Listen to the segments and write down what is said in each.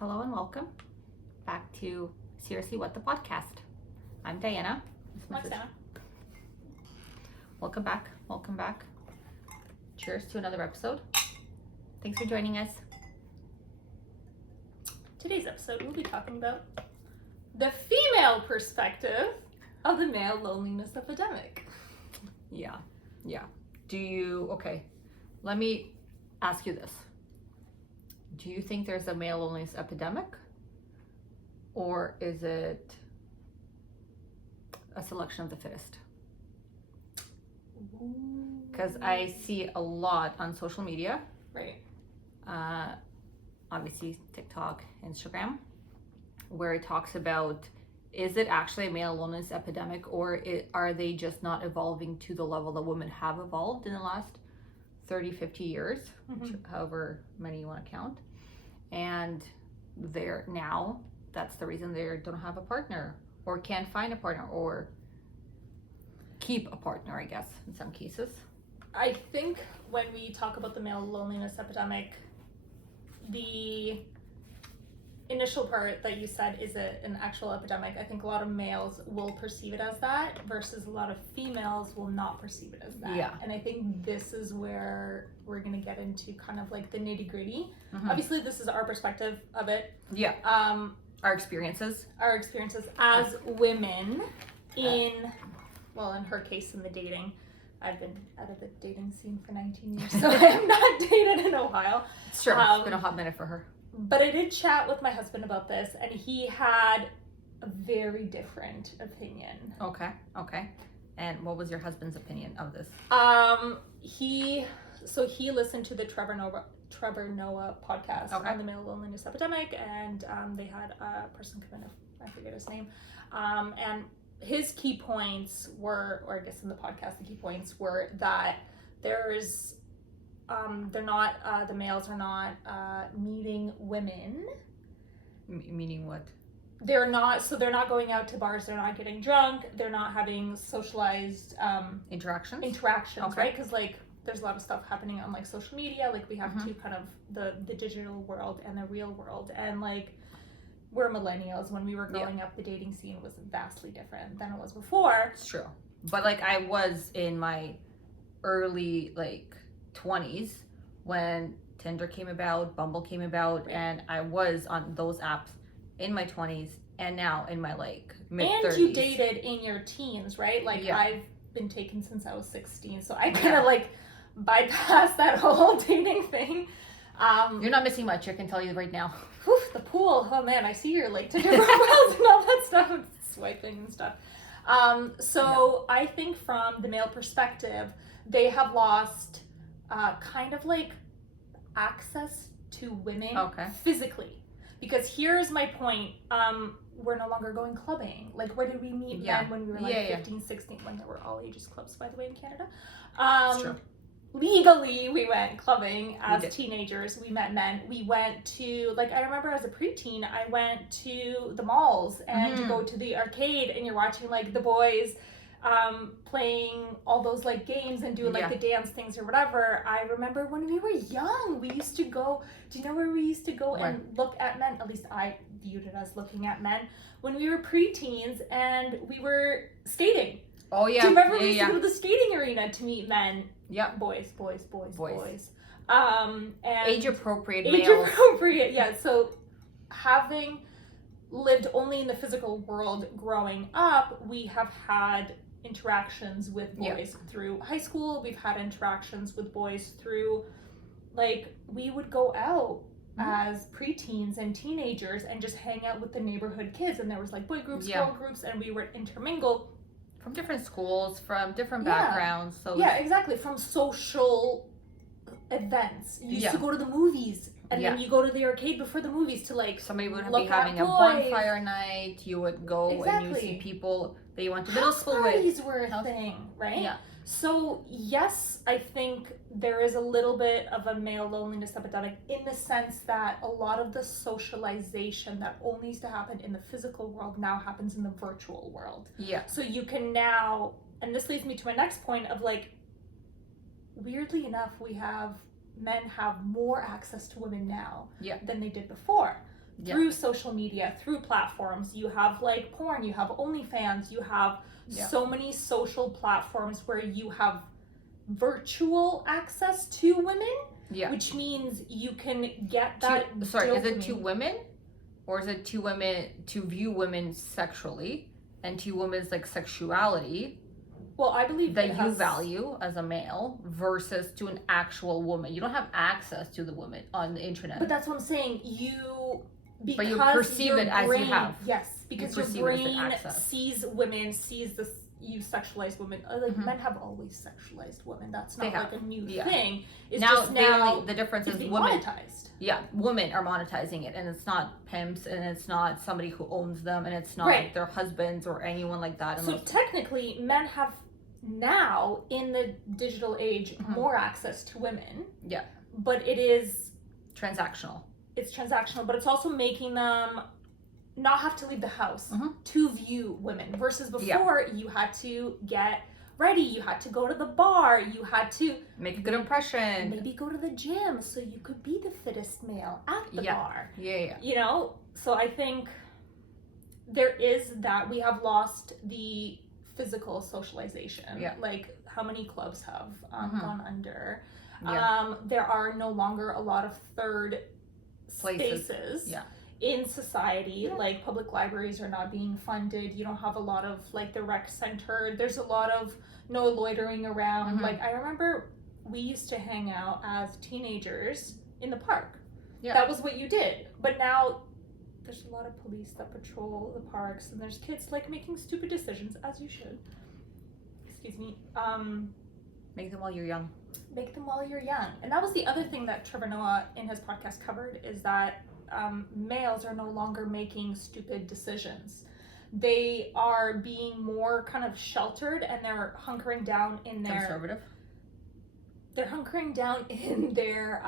Hello and welcome back to Seriously What the Podcast. I'm Diana. Roxana. Welcome back. Cheers to another episode. Thanks for joining us. Today's episode, we'll be talking about the female perspective of the male loneliness epidemic. Yeah. Let me ask you this. Do you think there's a male loneliness epidemic? Or is it a selection of the fittest? Because I see a lot on social media. Right. Obviously TikTok, Instagram, where it talks about, is it actually a male loneliness epidemic, or are they just not evolving to the level that women have evolved in the last 30, 50 years, however many you want to count, and they're now, that's the reason they don't have a partner or can't find a partner or keep a partner, I guess, in some cases. I think when we talk about the male loneliness epidemic, the initial part that you said, is it an actual epidemic? I think a lot of males will perceive it as that versus a lot of females will not perceive it as that. Yeah. And I think this is where we're going to get into kind of like the nitty gritty. Obviously, this is our perspective of it. Yeah. Our experiences as women in her case, in the dating. I've been out of the dating scene for 19 years, so I have not dated in a while. It's true. It's been a hot minute for her. But I did chat with my husband about this, and he had a very different opinion. Okay. And what was your husband's opinion of this? He listened to the Trevor Noah podcast on the male loneliness epidemic, and they had a person come in, I forget his name, and his key points were, or I guess in the podcast, the key points were that there's the males are not meeting women. Meaning what? They're not going out to bars, they're not getting drunk, they're not having socialized interactions, right? Because like there's a lot of stuff happening on like social media, like we have to kind of the digital world and the real world, and like we're millennials. When we were growing up, the dating scene was vastly different than it was before. It's true. But like I was in my early like 20s when Tinder came about, Bumble came about, and I was on those apps in my 20s and now in my like mid-30s. And you dated in your teens, right? Like I've been taken since I was 16, so I kind of like bypassed that whole dating thing. You're not missing much, I can tell you right now. Whew, the pool, oh man, I see you're like to different profiles and all that stuff, and swiping and stuff. I think from the male perspective, they have lost kind of like access to women physically. Because here's my point, we're no longer going clubbing. Like, where did we meet men when we were like 15, 16, when there were all ages clubs, by the way, in Canada? It's true. Legally, we went clubbing as teenagers. We met men. We went to, like, I remember as a preteen, I went to the malls and you go to the arcade and you're watching, like, the boys playing all those, like, games and doing, like, the dance things or whatever. I remember when we were young, we used to go, do you know where we used to go and look at men? At least I viewed it as looking at men. When we were preteens and we were skating. Oh, yeah. Do you remember we used to go to the skating arena to meet men? Yeah. Boys. And age-appropriate males. Age-appropriate, yeah. So having lived only in the physical world growing up, we have had interactions with boys through high school. We've had interactions with boys through, like, we would go out as preteens and teenagers and just hang out with the neighborhood kids. And there was, like, boy groups, girl groups, and we would intermingle. From different schools, from different backgrounds. So yeah, exactly. From social events. You used to go to the movies, and then you go to the arcade before the movies to like somebody would be having a bonfire night. You would go and you see people that you went to middle school with. Parties were a thing, right? Yeah. So yes, I think there is a little bit of a male loneliness epidemic in the sense that a lot of the socialization that only used to happen in the physical world now happens in the virtual world. Yeah. So you can now, and this leads me to my next point of like, weirdly enough, men have more access to women now than they did before. through social media, through platforms. You have like porn, you have OnlyFans, you have so many social platforms where you have virtual access to women, which means you can get that. Is it to women, or is it to women to view women sexually, and to women's like sexuality? Well, I believe that you value as a male versus to an actual woman. You don't have access to the woman on the internet. But that's what I'm saying. But you perceive it as you have. Yes, because your brain sees women, you sexualize women. Like men have always sexualized women. That's not like a new thing. It's now the difference is women. Monetized. Yeah, women are monetizing it, and it's not pimps, and it's not somebody who owns them, and it's not their husbands or anyone like that. So technically, men have now in the digital age more access to women. Yeah, but it is transactional. It's transactional, but it's also making them not have to leave the house to view women, versus before you had to get ready, you had to go to the bar, you had to make a good impression, maybe go to the gym so you could be the fittest male at the bar. You know, so I think there is that we have lost the physical socialization. Like how many clubs have gone under. There are no longer a lot of third spaces in society. Like public libraries are not being funded. You don't have a lot of like the rec center. There's a lot of no loitering around. Like I remember we used to hang out as teenagers in the park. That was what you did. But now there's a lot of police that patrol the parks, and there's kids like making stupid decisions, as you should. Excuse me. Make them while you're young. Make them while you're young. And that was the other thing that Trevor Noah in his podcast covered, is that males are no longer making stupid decisions. They are being more kind of sheltered, and they're hunkering down in their conservative. They're hunkering down in their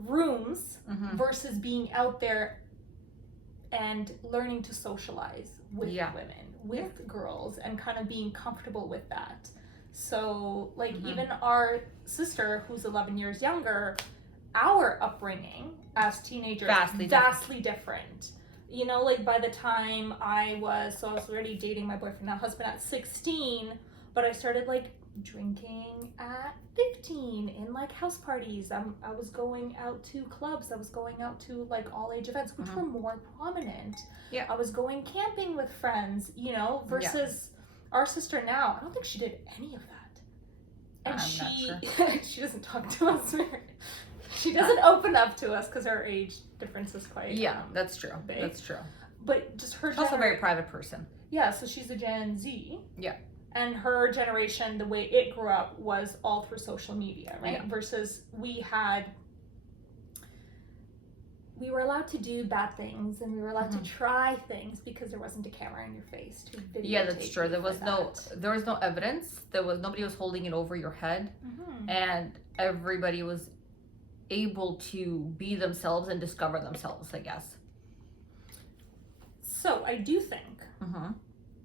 rooms versus being out there and learning to socialize with women, with girls, and kind of being comfortable with that. So like even our sister, who's 11 years younger, our upbringing as teenagers vastly different. You know, like by the time I was already dating my boyfriend, now husband, at 16, but I started like drinking at 15 in like house parties. I was going out to clubs. I was going out to like all age events, which were more prominent. I was going camping with friends, you know, versus our sister now. I don't think she did any of that. And she doesn't talk to us. She doesn't open up to us because our age difference is quite that's true. big. That's true. But just her. She's also a very private person. Yeah, so she's a Gen Z. Yeah. And her generation, the way it grew up was all through social media, right? Versus we were allowed to do bad things, and we were allowed to try things because there wasn't a camera in your face to videotape. That's true. There was no evidence. Nobody was holding it over your head, and everybody was able to be themselves and discover themselves, I guess. So I do think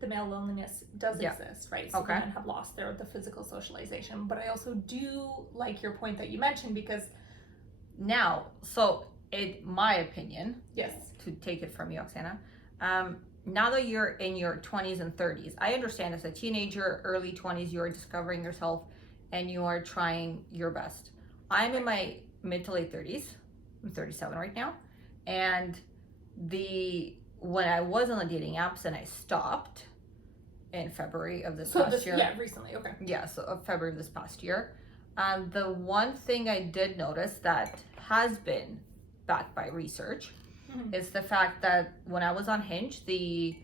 the male loneliness does exist, right? So women have lost the physical socialization, but I also do like your point that you mentioned, because now, so in my opinion, to take it from you, Oksana, now that you're in your 20s and 30s, I understand as a teenager, early 20s, you're discovering yourself and you are trying your best. I'm in my mid to late 30s. I'm 37 right now. And when I was on the dating apps and I stopped in February of this past year. Yeah, recently, okay. Yeah, so of February of this past year. The one thing I did notice that has been backed by research is the fact that when I was on Hinge, the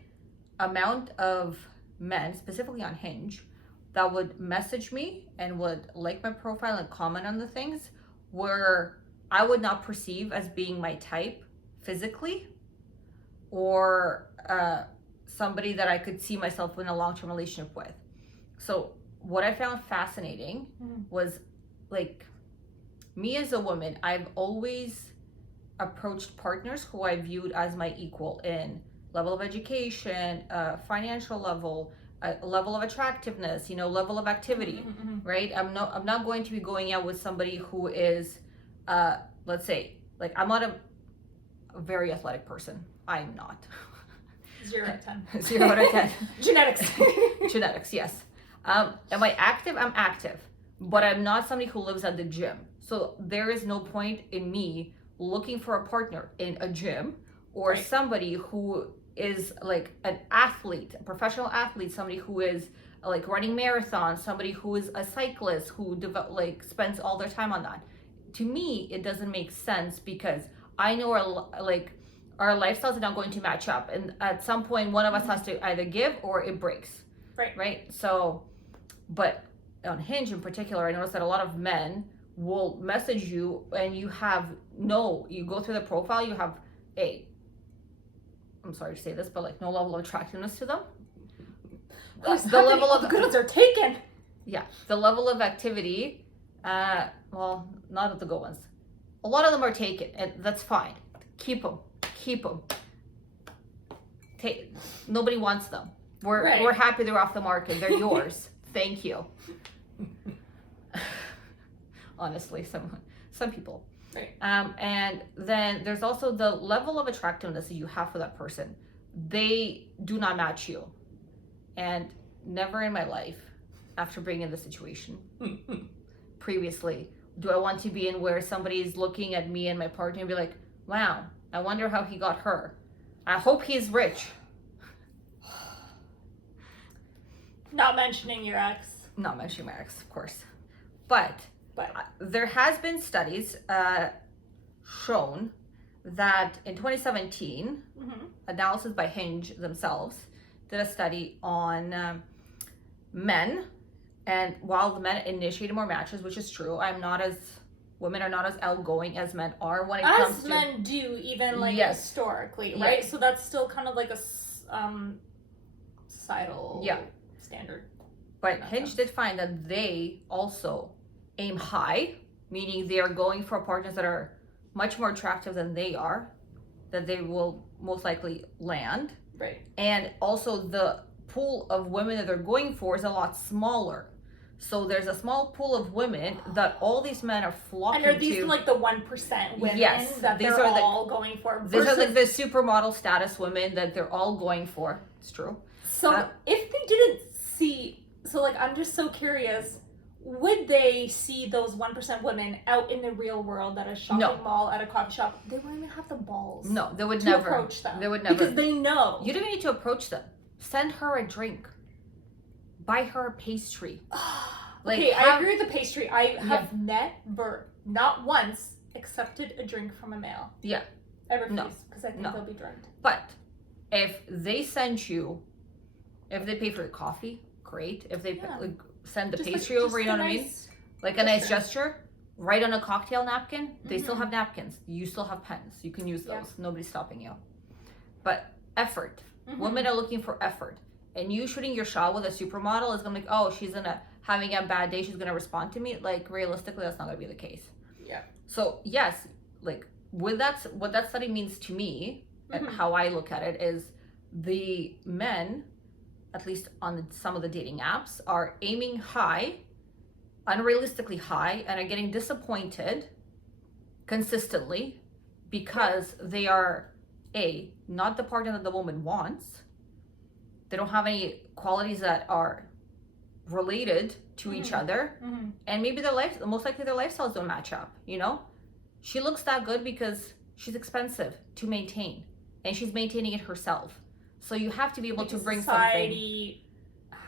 amount of men, specifically on Hinge, that would message me and would like my profile and comment on the things where I would not perceive as being my type physically, or somebody that I could see myself in a long-term relationship with. So what I found fascinating was, like, me as a woman, I've always approached partners who I viewed as my equal in level of education, financial level, level of attractiveness, level of activity, right? I'm not going to be going out with somebody who is, let's say, like, I'm not a very athletic person. I'm not. 0 out of 10. 0 out of 10. Genetics. Genetics, yes. Am I active? I'm active, but I'm not somebody who lives at the gym. So there is no point in me looking for a partner in a gym, or Right. somebody who is like an athlete, a professional athlete, somebody who is like running marathons, somebody who is a cyclist who like spends all their time on that. To me, it doesn't make sense because I know our lifestyles are not going to match up, and at some point one of us has to either give or it breaks. Right. So, but on Hinge in particular, I noticed that a lot of men will message you and you go through the profile, you have I'm sorry to say this, but like no level of attractiveness to them. The level of good ones are taken. Yeah, the level of activity, well, not of the good ones. A lot of them are taken, and that's fine. Keep them. Nobody wants them. We're happy they're off the market. They're yours. Thank you. Honestly, some people. Right. And then there's also the level of attractiveness that you have for that person. They do not match you. And never in my life, after being in the situation previously, do I want to be in where somebody's looking at me and my partner and be like, wow, I wonder how he got her. I hope he's rich. Not mentioning your ex. Not mentioning my ex, of course. But there has been studies shown that in 2017, analysis by Hinge themselves did a study on men, and while the men initiated more matches, which is true, women are not as outgoing as men are when it comes to... As men do, even like historically, Yeah. right? So that's still kind of like a societal standard. But Hinge did find that they also aim high, meaning they are going for partners that are much more attractive than they are, that they will most likely land. Right. And also the pool of women that they're going for is a lot smaller. So there's a small pool of women that all these men are flocking to. And are these like the 1% women that these they're are all going for? These are like the supermodel status women that they're all going for. It's true. So if they didn't see, so like I'm just so curious, would they see those 1% women out in the real world at a shopping mall, at a coffee shop? They wouldn't even have the balls. No, they would to never approach them. They would never. Because they know. You don't even need to approach them. Send her a drink. Buy her a pastry. Okay, I agree with the pastry. I have never, not once, accepted a drink from a male. Yeah. I refuse because I think they'll be drugged. But if they send you, if they pay for the coffee, great. If they send the pastry over, you know what I mean? Like a nice gesture. Write on a cocktail napkin. They still have napkins. You still have pens. You can use those. Yeah. Nobody's stopping you. But effort. Women are looking for effort. And you shooting your shot with a supermodel is gonna be, oh, she's having a bad day, she's gonna respond to me. Like realistically, that's not gonna be the case. Yeah. So yes, like what that study means to me and how I look at it is the men, at least on some of the dating apps, are aiming high, unrealistically high, and are getting disappointed consistently because they are not the partner that the woman wants. They don't have any qualities that are related to each other, and maybe most likely their lifestyles don't match up. You know, she looks that good because she's expensive to maintain, and she's maintaining it herself. So you have to be able to bring society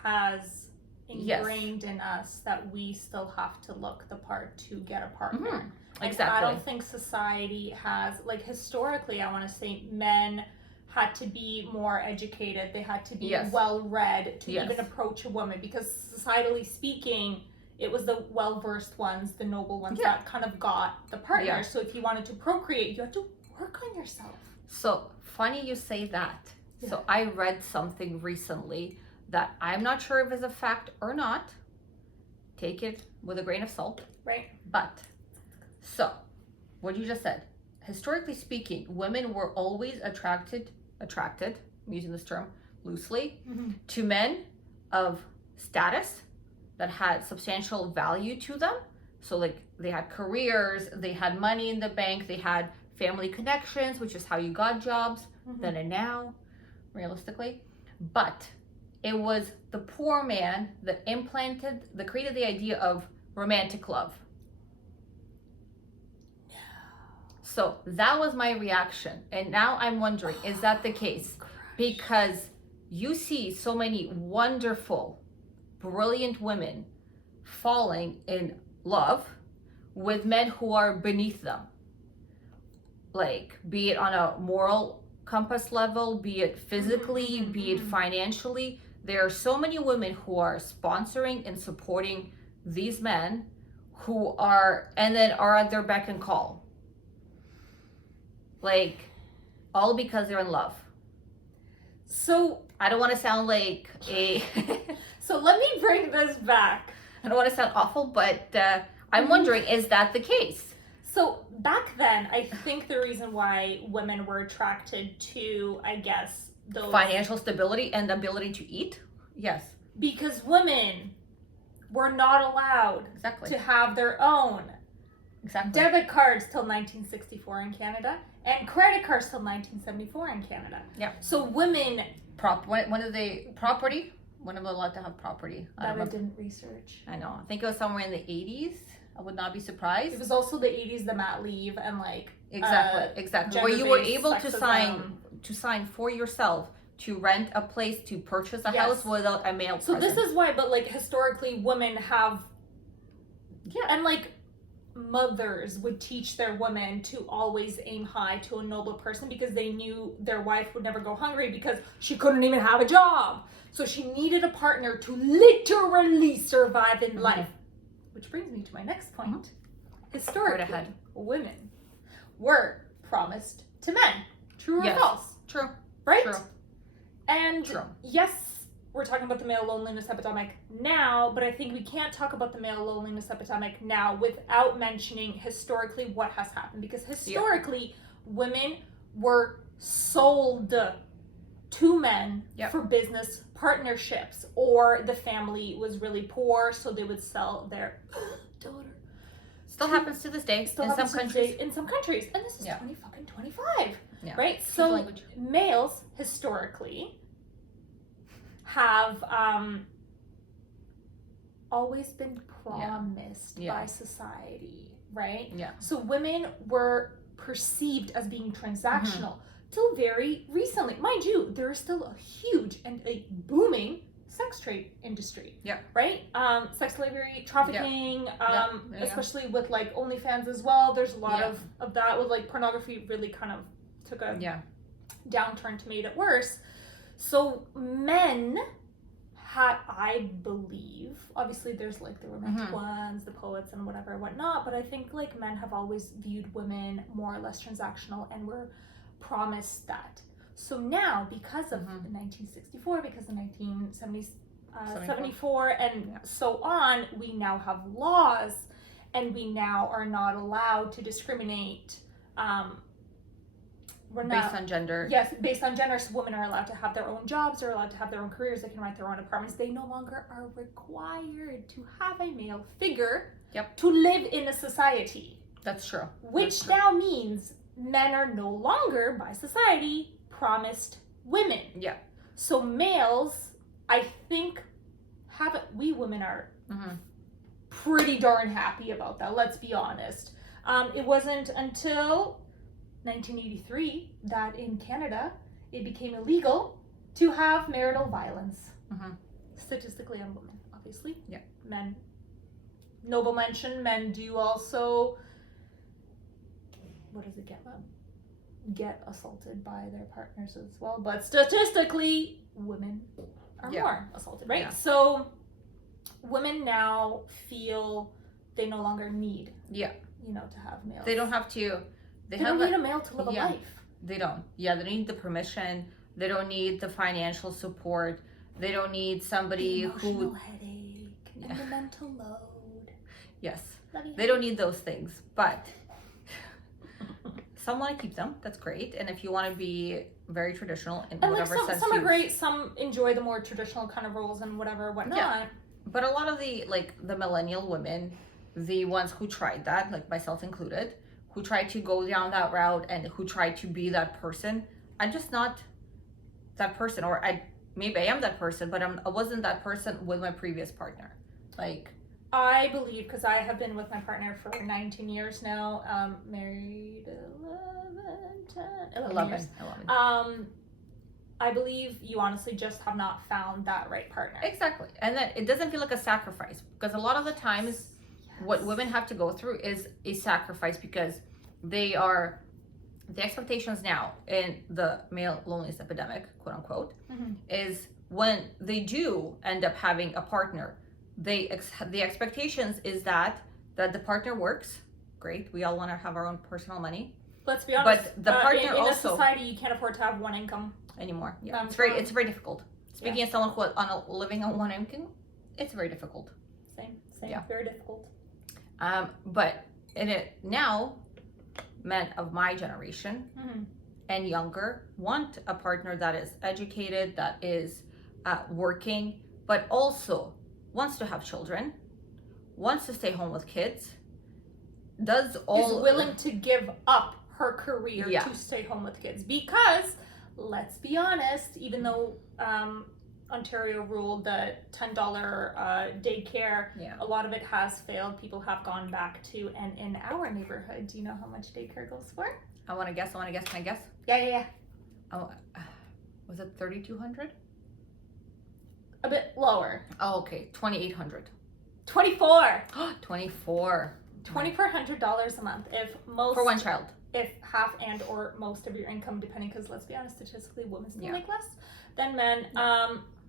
has ingrained in us that we still have to look the part to get a partner. Exactly. I don't think society has, like historically, I want to say men had to be more educated. They had to be well-read to even approach a woman, because societally speaking, it was the well-versed ones, the noble ones that kind of got the partner. Yeah. So if you wanted to procreate, you had to work on yourself. So funny you say that. Yeah. So I read something recently that I'm not sure if it's a fact or not. Take it with a grain of salt. Right. But, so, what you just said, historically speaking, women were always attracted, I'm using this term loosely, to men of status that had substantial value to them. So like they had careers, they had money in the bank, they had family connections, which is how you got jobs then and now, realistically. But it was the poor man that created the idea of romantic love. So that was my reaction. And now I'm wondering, is that the case? Because you see so many wonderful, brilliant women falling in love with men who are beneath them. Like, be it on a moral compass level, be it physically, be it financially. There are so many women who are sponsoring and supporting these men who are at their beck and call. Like, all because they're in love. So I don't want to sound like a so let me bring this back. I don't want to sound awful, but I'm wondering, is that the case? So back then, I think the reason why women were attracted to, I guess, those Financial stability and the ability to eat? Yes. Because women were not allowed Exactly. to have their own debit cards till 1964 in Canada and credit cards till 1974 in Canada. Yeah. So women When are they property? When are they allowed to have property? I didn't research. I know. I think it was somewhere in the 80s. I would not be surprised. It was also the 80s, the mat leave, and like exactly. Where you were able to sexism. sign for yourself to rent a place, to purchase a house without a male So presence. this is why, but like historically, women have, and like mothers would teach their women to always aim high to a noble person because they knew their wife would never go hungry because she couldn't even have a job. So she needed a partner to literally survive in life. Which brings me to my next point. Historically, women were promised to men. True or false? True. Right? True. And yes, we're talking about the male loneliness epidemic now, but I think we can't talk about the male loneliness epidemic now without mentioning historically what has happened. Because historically, women were sold to men for business partnerships, or the family was really poor, so they would sell their daughter. Still happens to this day in some countries. In some countries, and this is 2025, right? Excuse So language. males historically have always been promised by society, right? Yeah. So women were perceived as being transactional till very recently. Mind you, there is still a huge and a booming sex trade industry. Yeah. Right? Sex slavery, trafficking, especially with like OnlyFans as well. There's a lot of that with like pornography really kind of took a downturn to made it worse. So men had, I believe, obviously there's like the romantic ones, the poets and whatnot, but I think like men have always viewed women more or less transactional and were promised that. So now, because of 1964, because of 1970s, 74, and so on, we now have laws, and we now are not allowed to discriminate. Based on gender. Yes, based on gender. So women are allowed to have their own jobs, they're allowed to have their own careers, they can rent their own apartments. They no longer are required to have a male figure to live in a society. That's true. Which now means men are no longer, by society, promised women. Yeah. So males, I think, we women are pretty darn happy about that, let's be honest. It wasn't until 1983 that in Canada it became illegal to have marital violence. Statistically on women, obviously. Yeah. Men, noble mention, men do also, what does it get assaulted by their partners as well, but statistically women are more assaulted, right? So women now feel they no longer need to have males. They don't have to. They don't need a male to live a life. They don't. They don't need the permission. They don't need the financial support. They don't need somebody the emotional headache and the mental load. Yes. They don't need those things, but some want to keep them. That's great. And if you want to be very traditional in whatever sense, some are great. Some enjoy the more traditional kind of roles and whatnot. Yeah. But a lot of the millennial women, the ones who tried that, like myself included, who try to go down that route and who try to be that person. I'm just not that person, or maybe I am that person, but I wasn't that person with my previous partner. Like, I believe, because I have been with my partner for 19 years now, married 11 years. 11. I believe you honestly just have not found that right partner. Exactly. And then it doesn't feel like a sacrifice, because a lot of the times what women have to go through is a sacrifice, because the expectations now in the male loneliness epidemic, quote unquote, is when they do end up having a partner, the expectations is that the partner works. Great, we all want to have our own personal money. Let's be honest. But the partner in also, a society, you can't afford to have one income anymore. Yeah, it's very difficult. Speaking as someone who living on one income, it's very difficult. Same, yeah. Very difficult. But now, men of my generation and younger want a partner that is educated, that is working, but also wants to have children, wants to stay home with kids, is willing to give up her career to stay home with kids. Because, let's be honest, even though Ontario ruled the $10 daycare, a lot of it has failed. People have gone back to, and in our neighborhood, do you know how much daycare goes for? I want to guess. Can I guess? Yeah. Oh, was it 3,200? A bit lower. Oh, okay, 2,800. 24. 24. $2,400 a month. For one child. If half and or most of your income, depending, because let's be honest, statistically, women still make less than men.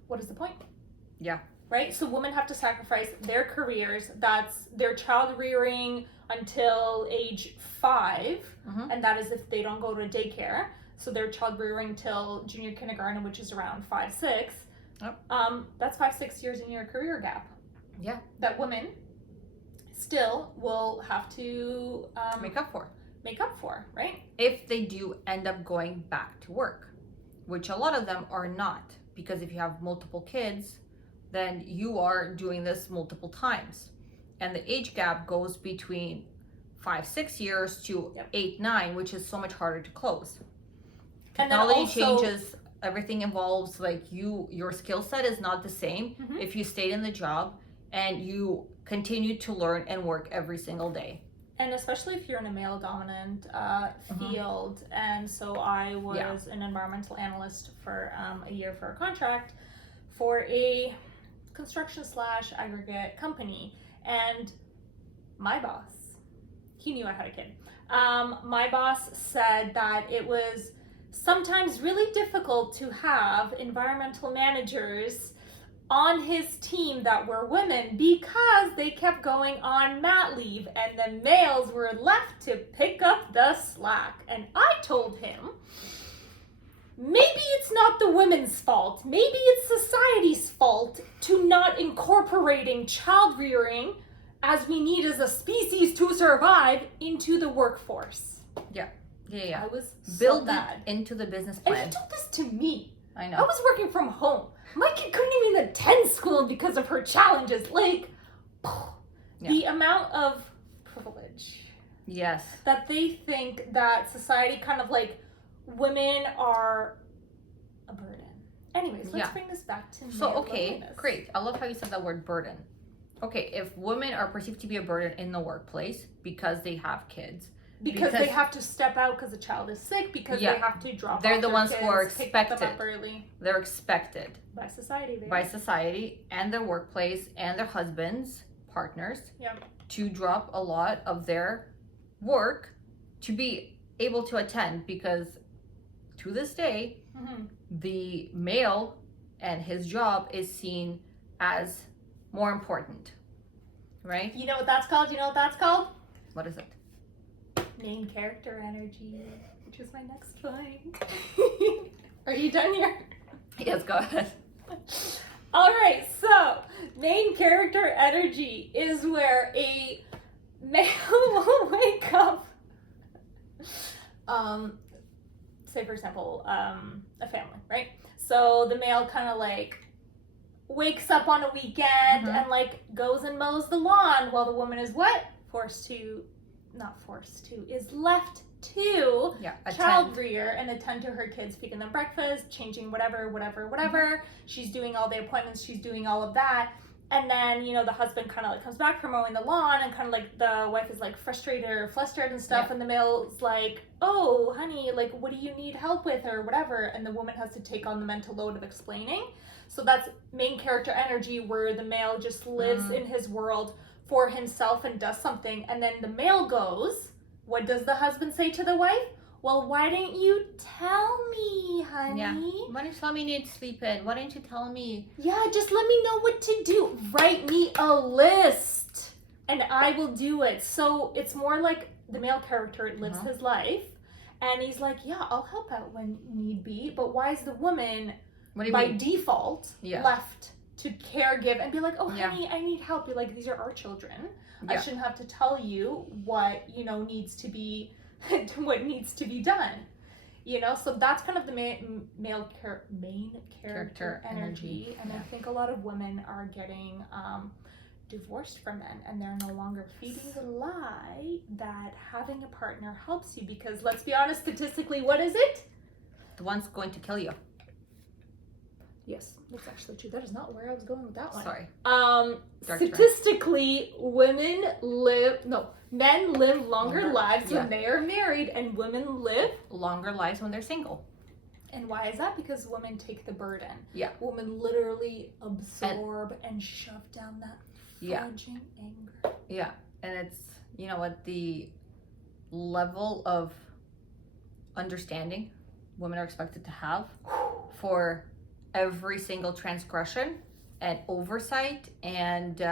What is the point? Yeah. Right? So women have to sacrifice their careers. That's their child rearing until age 5, and that is if they don't go to daycare. So their child rearing till junior kindergarten, which is around 5, 6. Yep. That's 5, 6 years in your career gap. Yeah. That women still will have to make up for, right? If they do end up going back to work, which a lot of them are not, because if you have multiple kids, then you are doing this multiple times. And the age gap goes between 5, 6 years to 8, 9, which is so much harder to close. Technology changes, everything evolves, like your skill set is not the same if you stayed in the job and you continue to learn and work every single day. And especially if you're in a male-dominant field. And so I was an environmental analyst for a year for a contract for a construction/aggregate company. And my boss, he knew I had a kid. My boss said that it was sometimes really difficult to have environmental managers on his team that were women because they kept going on mat leave and the males were left to pick up the slack. And I told him, maybe it's not the women's fault. Maybe it's society's fault to not incorporating child rearing as we need as a species to survive into the workforce. Yeah. I was build that into the business plan. And he told this to me. I know. I was working from home. My kid couldn't even attend school because of her challenges. Like, the amount of privilege. Yes. That they think that society kind of like women are a burden. Anyways, let's bring this back to loneliness. Great. I love how you said that word burden. Okay, if women are perceived to be a burden in the workplace because they have kids, because they have to step out because the child is sick, because they have to drop they're off the their ones kids, who are pick them expected. up early. They're expected by society, baby. By society and their workplace and their husbands, partners, to drop a lot of their work to be able to attend, because to this day, the male and his job is seen as more important, right? You know what that's called? What is it? Main character energy, which is my next point. Are you done here? Yes, go ahead. All right, so main character energy is where a male will wake up. Say for example, a family, right? So the male kind of like wakes up on a weekend and like goes and mows the lawn while the woman is what? Forced to not forced to, is left to child attend. rear and attend to her kids, feeding them breakfast, changing whatever. She's doing all the appointments, she's doing all of that. And then, you know, the husband kind of like comes back from mowing the lawn, and kind of like the wife is like frustrated or flustered and stuff. And the male's like, oh, honey, like, what do you need help with or whatever? And the woman has to take on the mental load of explaining. So that's main character energy, where the male just lives in his world for himself and does something. And then the male goes, what does the husband say to the wife? Well, why didn't you tell me, honey? Yeah. Why didn't you tell me you need to sleep in? Why didn't you tell me? Yeah, just let me know what to do. Write me a list and I will do it. So it's more like the male character lives his life, and he's like, yeah, I'll help out when need be. But why is the woman by default left to caregive and be like, oh, honey, I need help? You're like, these are our children. I shouldn't have to tell you what, you know, needs to be what needs to be done, you know. So that's kind of the main character energy. And I think a lot of women are getting divorced from men, and they're no longer feeding the lie that having a partner helps you, because let's be honest, statistically, what is it? The one's going to kill you. Yes, that's actually true. That is not where I was going with that one. Sorry. Statistically, men live longer lives when they are married, and women live longer lives when they're single. And why is that? Because women take the burden. Yeah. Women literally absorb and shove down that fudging anger. Yeah. And it's, you know what, the level of understanding women are expected to have for every single transgression and oversight and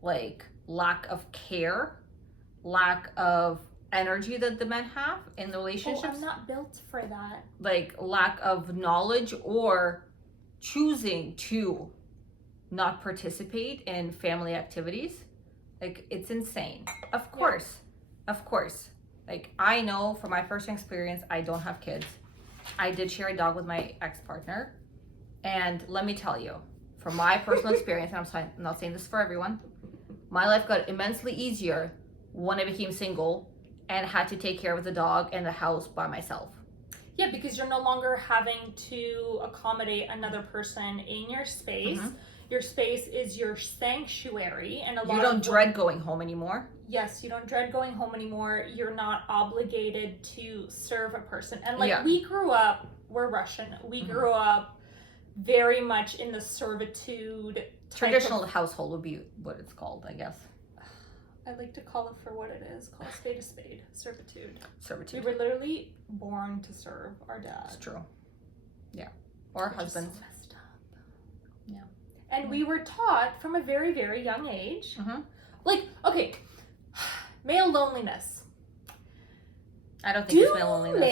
like lack of care, lack of energy that the men have in the relationships. I'm not built for that. Like lack of knowledge or choosing to not participate in family activities. Like, it's insane. Of course. Like, I know from my personal experience, I don't have kids. I did share a dog with my ex-partner. And let me tell you, from my personal experience, and I'm not saying this for everyone, my life got immensely easier when I became single and had to take care of the dog and the house by myself. Yeah, because you're no longer having to accommodate another person in your space. Your space is your sanctuary, and you don't dread going home anymore. Yes, you don't dread going home anymore. You're not obligated to serve a person. And like we grew up, we're Russian. We grew up very much in the servitude. Traditional household would be what it's called, I guess. I like to call it for what it is. Call a spade a spade. Servitude. Servitude. We were literally born to serve our dad. It's true. Yeah. Or our husbands. So messed up. Yeah. And we were taught from a very, very young age. Like, okay, male loneliness. I don't think it's male loneliness.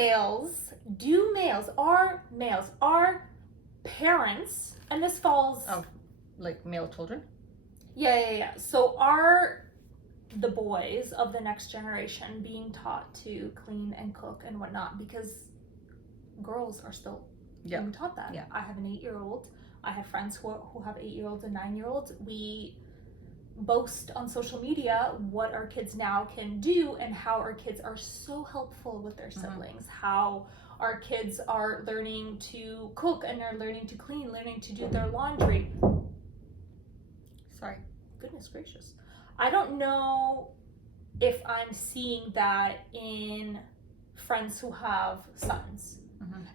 Are parents, and this falls... Oh, like male children? Yeah. So are the boys of the next generation being taught to clean and cook and whatnot? Because girls are still being taught that. Yeah. I have an 8-year-old. I have friends who have 8-year-olds and 9-year-olds. We boast on social media what our kids now can do and how our kids are so helpful with their siblings. How our kids are learning to cook and they're learning to clean, learning to do their laundry. Sorry. Goodness gracious. I don't know if I'm seeing that in friends who have sons.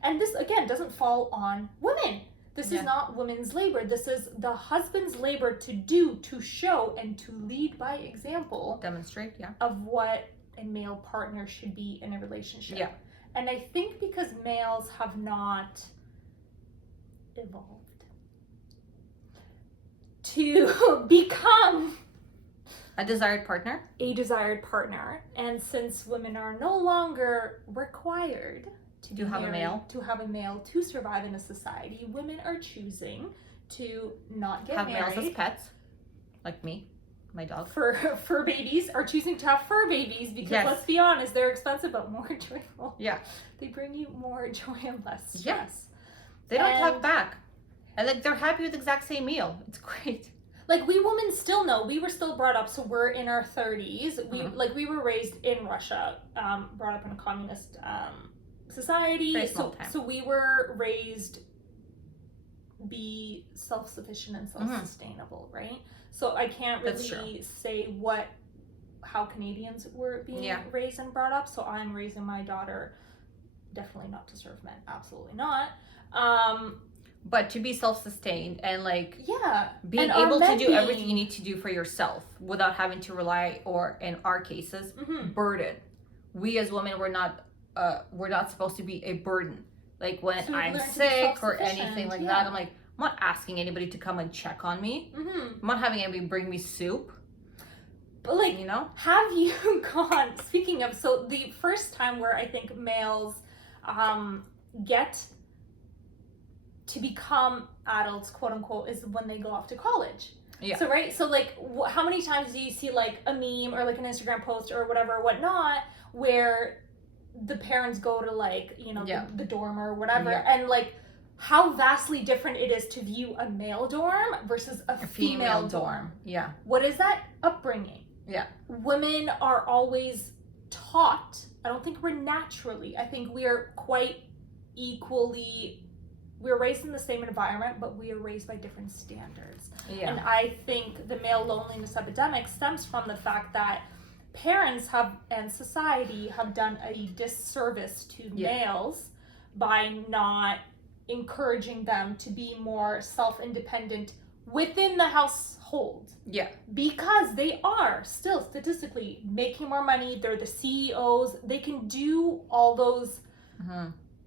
And this, again, doesn't fall on women. This is not women's labor. This is the husband's labor to do, to show, and to lead by example. Demonstrate, of what a male partner should be in a relationship. Yeah. And I think because males have not evolved to become a desired partner, and since women are no longer required to have a male to survive in a society, women are choosing to not get married. Have males as pets, like me, my dog. Fur babies are choosing to have fur babies because let's be honest, they're expensive but more joyful. Yeah. They bring you more joy and less stress. Yeah. They don't talk back. And like they're happy with the exact same meal. It's great. like we women still know, we were still brought up, so we're in our 30s. We were raised in Russia, brought up in a communist society. Very small time. So we were raised be self-sufficient and self-sustainable, right? So I can't really say how Canadians were being raised and brought up. So I'm raising my daughter definitely not to serve men, absolutely not. But to be self-sustained and like being and able to do everything you need to do for yourself without having to rely, or in our cases, burden. We as women, we're not supposed to be a burden. Like when I'm sick or anything like that, I'm like, I'm not asking anybody to come and check on me. I'm not having anybody bring me soup. But like, you know, have you gone, speaking of, so the first time where I think males get to become adults, quote unquote, is when they go off to college. Yeah. So, right? So like, how many times do you see like a meme or like an Instagram post or whatever, whatnot, where the parents go to like, you know, the dorm or whatever, and like how vastly different it is to view a male dorm versus a female dorm. Yeah. What is that upbringing? Yeah. Women are always taught, I don't think we're naturally, I think we are quite equally, we're raised in the same environment, but we are raised by different standards. Yeah. And I think the male loneliness epidemic stems from the fact that parents and society have done a disservice to males by not encouraging them to be more self-independent within the household. Yeah. Because they are still statistically making more money. They're the CEOs. They can do all those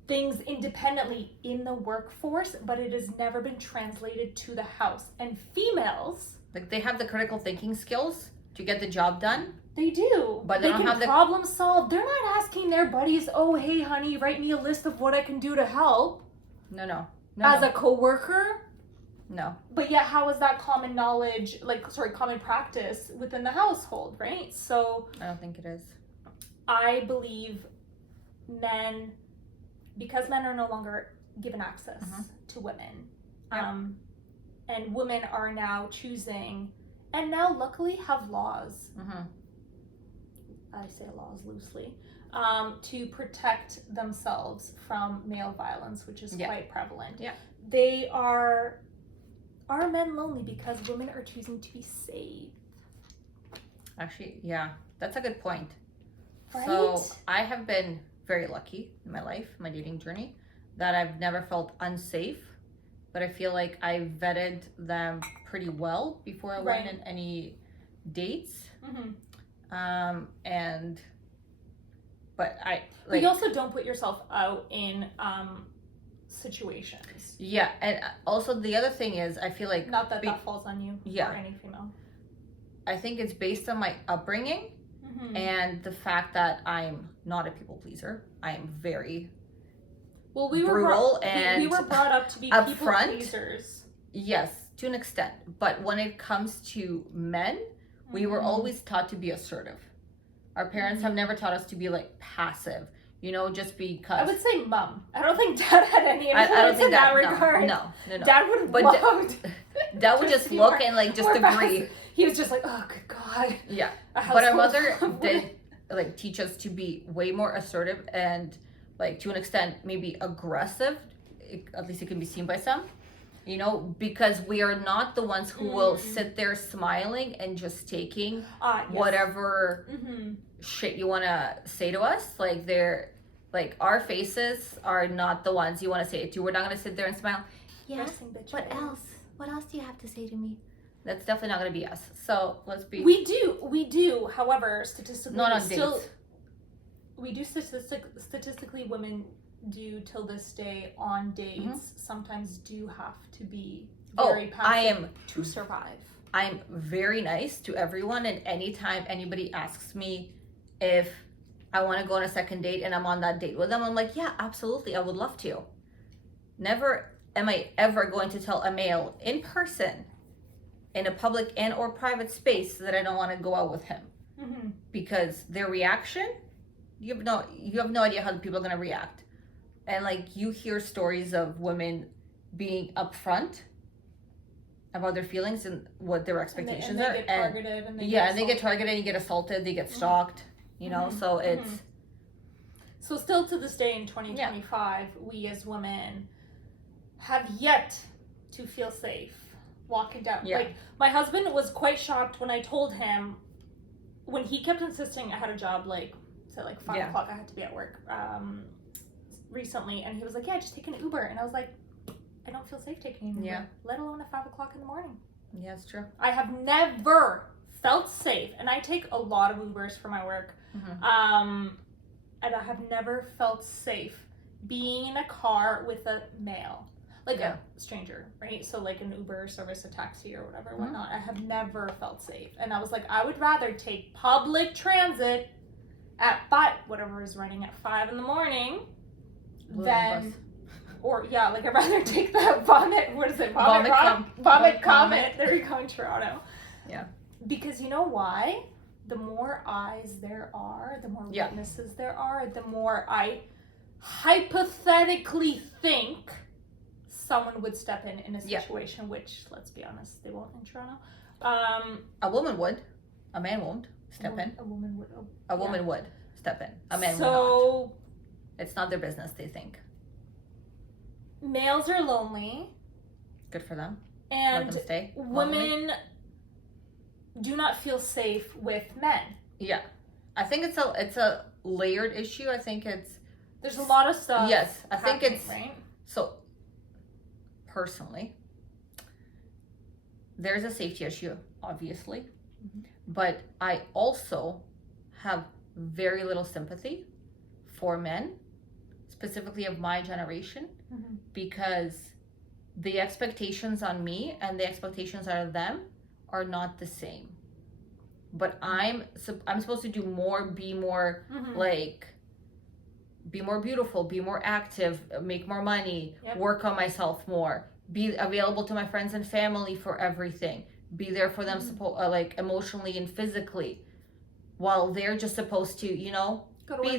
things independently in the workforce, but it has never been translated to the house. And females, like, they have the critical thinking skills to get the job done. They do. But they don't have the problem solve. They're not asking their buddies, oh, hey, honey, write me a list of what I can do to help. No. As a coworker? No. But yet, how is that common knowledge, common practice within the household, right? So I don't think it is. I believe because men are no longer given access to women, and women are now choosing, and now luckily have laws. I say laws loosely, to protect themselves from male violence, which is quite prevalent. Yeah. They are men lonely because women are choosing to be safe? Actually, yeah, that's a good point. Right? So I have been very lucky in my life, my dating journey, that I've never felt unsafe, but I feel like I vetted them pretty well before I went in any dates. But you also don't put yourself out in situations. Yeah, and also the other thing is, I feel like not that falls on you or any female. I think it's based on my upbringing and the fact that I'm not a people pleaser. I am very brutal and we were brought up to be people pleasers. Yes, to an extent. But when it comes to men, we were always taught to be assertive. Our parents have never taught us to be like passive, you know, just because. I would say mom. I don't think dad had any influence in that regard. No. Dad would love Dad would just look and like just agree. Passive. He was just like, oh, good God. Yeah. But our mother did like teach us to be way more assertive and like to an extent maybe aggressive. At least it can be seen by some. You know, because we are not the ones who will sit there smiling and just taking whatever shit you want to say to us. Like, they're like, our faces are not the ones you want to say it to. We're not going to sit there and smile. Yeah. What else? What else do you have to say to me? That's definitely not going to be us. So let's be. We do. However, statistically, not on dates. We do statistically, women do till this day on dates sometimes do have to be very passive to survive. I'm very nice to everyone, and anytime anybody asks me if I want to go on a second date and I'm on that date with them, I'm like, yeah, absolutely, I would love to. Never am I ever going to tell a male in person in a public and or private space that I don't want to go out with him, because their reaction, you have no idea how the people are going to react. And like, you hear stories of women being upfront about their feelings and what their expectations and are. they get targeted and they and they get targeted, you get assaulted, they get stalked, you know, so it's... So still to this day in 2025, we as women have yet to feel safe walking down. Yeah. Like, my husband was quite shocked when I told him, when he kept insisting I had a job, like, so like 5 o'clock I had to be at work recently, and he was like, yeah, just take an Uber. And I was like, I don't feel safe taking an Uber, let alone at 5 o'clock in the morning. Yeah, it's true. I have never felt safe, and I take a lot of Ubers for my work, and I have never felt safe being in a car with a male, like a stranger, right? So like an Uber service, a taxi or whatever, whatnot. I have never felt safe. And I was like, I would rather take public transit at whatever is running at 5 in the morning than, or like I'd rather take the Vomit Comet. There we go in Toronto. Yeah. Because you know why? The more eyes there are, the more witnesses there are, the more I hypothetically think someone would step in a situation, which, let's be honest, they won't in Toronto. A woman would. A man won't step in. A woman would. A woman would step in. A man would not. It's not their business, they think. Males are lonely. Good for them. And let them stay women do not feel safe with men. Yeah. I think it's a layered issue. I think there's a lot of stuff. Yes. I think it's right. So personally, there's a safety issue, obviously. But I also have very little sympathy for men, specifically of my generation, because the expectations on me and the expectations on them are not the same. But I'm supposed to do more, be more be more beautiful, be more active, make more money, work on myself more, be available to my friends and family for everything, be there for them like emotionally and physically, while they're just supposed to, you know,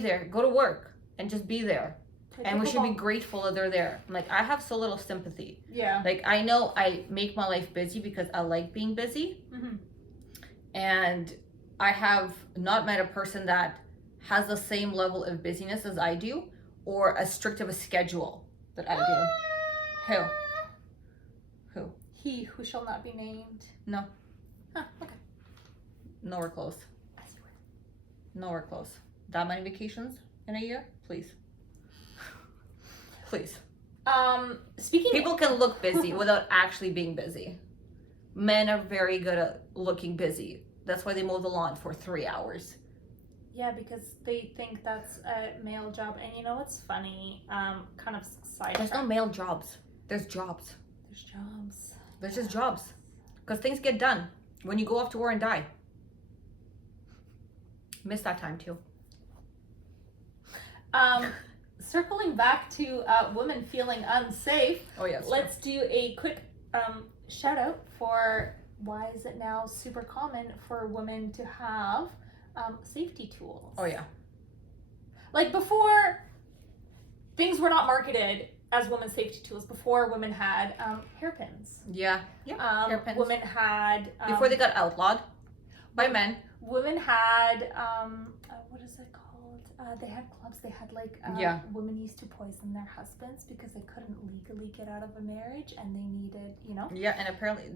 there, go to work and just be there. And we should be grateful that they're there. Like, I have so little sympathy. Yeah. Like, I know I make my life busy because I like being busy. And I have not met a person that has the same level of busyness as I do, or as strict of a schedule that I do. Who? He who shall not be named. No. Huh, okay. Nowhere close. Nowhere close. That many vacations in a year? Please. Please. People can look busy without actually being busy. Men are very good at looking busy. That's why they mow the lawn for 3 hours. Yeah, because they think that's a male job. And you know what's funny? Kind of side. There's no male jobs. There's jobs. There's jobs. There's just jobs. Because things get done when you go off to war and die. Miss that time too. Circling back to women feeling unsafe. Oh yes. Let's do a quick shout out for why is it now super common for women to have safety tools. Oh yeah. Like, before, things were not marketed as women's safety tools. Before, women had hairpins. Yeah. Hairpins. Women had before they got outlawed by men. Women had what is it called? They had clubs. They had like women used to poison their husbands because they couldn't legally get out of a marriage, and they needed, you know. Yeah, and apparently,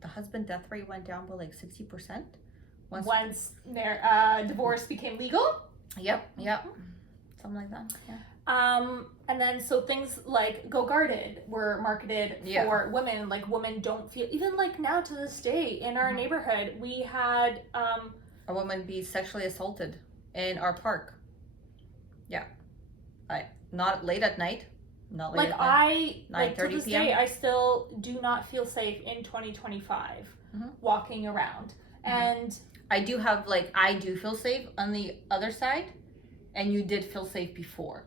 the husband death rate went down by like 60% once their divorce became legal. Yep. Something like that. Yeah. And then so things like Go Guarded were marketed for women. Like, women don't feel, even like now to this day in our neighborhood, we had a woman be sexually assaulted in our park. Yeah. Not late at night. Not late at night. Like to this day, I still do not feel safe in 2025 walking around. And I do feel safe on the other side, and you did feel safe before.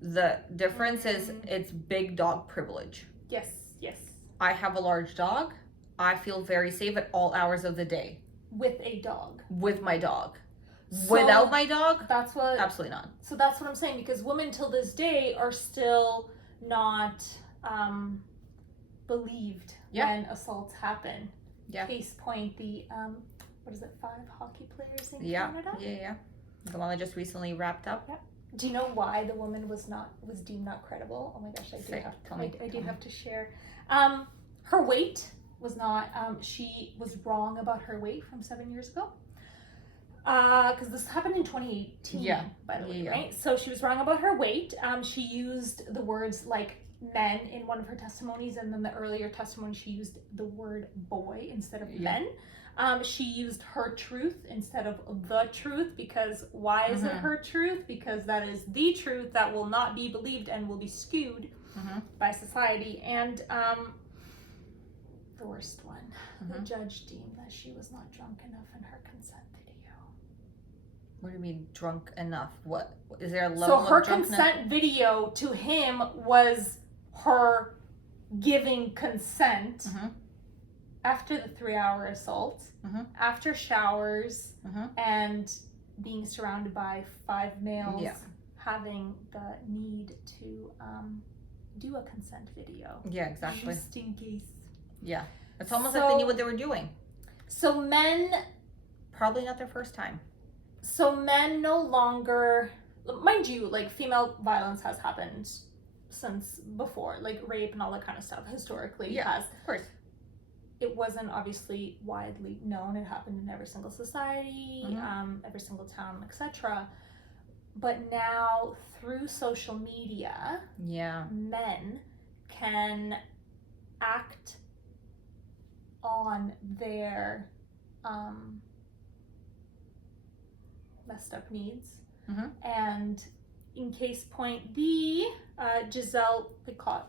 The difference is it's big dog privilege. Yes. I have a large dog. I feel very safe at all hours of the day. With a dog. With my dog. So without my dog? That's what... Absolutely not. So that's what I'm saying, because women till this day are still not believed Yeah. when assaults happen. Yeah. Case point, the 5 hockey players in Canada? Yeah. The one that just recently wrapped up. Yeah. Do you know why the woman was deemed not credible? Oh my gosh, I do have to share. Her weight was not. She was wrong about her weight from 7 years ago. Because this happened in 2018. Yeah. By the way, Yeah. right? So she was wrong about her weight. She used the words like men in one of her testimonies, and then the earlier testimony she used the word boy instead of men. She used her truth instead of the truth, because why is it her truth? Because that is the truth that will not be believed and will be skewed by society. And the worst one, the judge deemed that she was not drunk enough in her consent video. What do you mean drunk enough? What is there a level So of her drunkenness? consent video to him was her giving consent after the 3-hour assault, after showers, and being surrounded by 5 males, having the need to do a consent video. Yeah, exactly. Just in case. Yeah. It's almost like they knew what they were doing. So men Probably not their first time. So men no longer, mind you, like female violence has happened since before, like rape and all that kind of stuff historically has. Of course. It wasn't obviously widely known. It happened in every single society, every single town, etc. But now through social media, men can act on their messed up needs. And in case point B, Giselle Picot,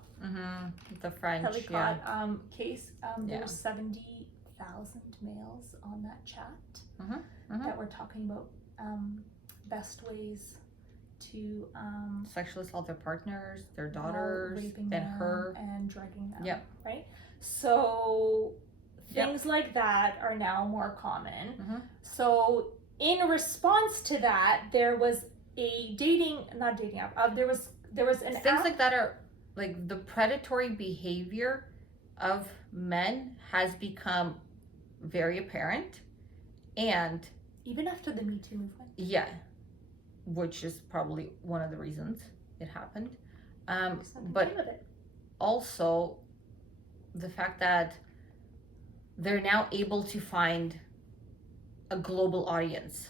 the French case, there were 70,000 males on that chat that were talking about best ways to sexually assault their partners, their daughters, raping and them her, and drugging them. Right. So things like that are now more common. So in response to that, there was a not dating app. There was an things app. like that are like the predatory behavior of men has become very apparent, and Even after the Me Too movement. Yeah, which is probably one of the reasons it happened. But also the fact that they're now able to find a global audience.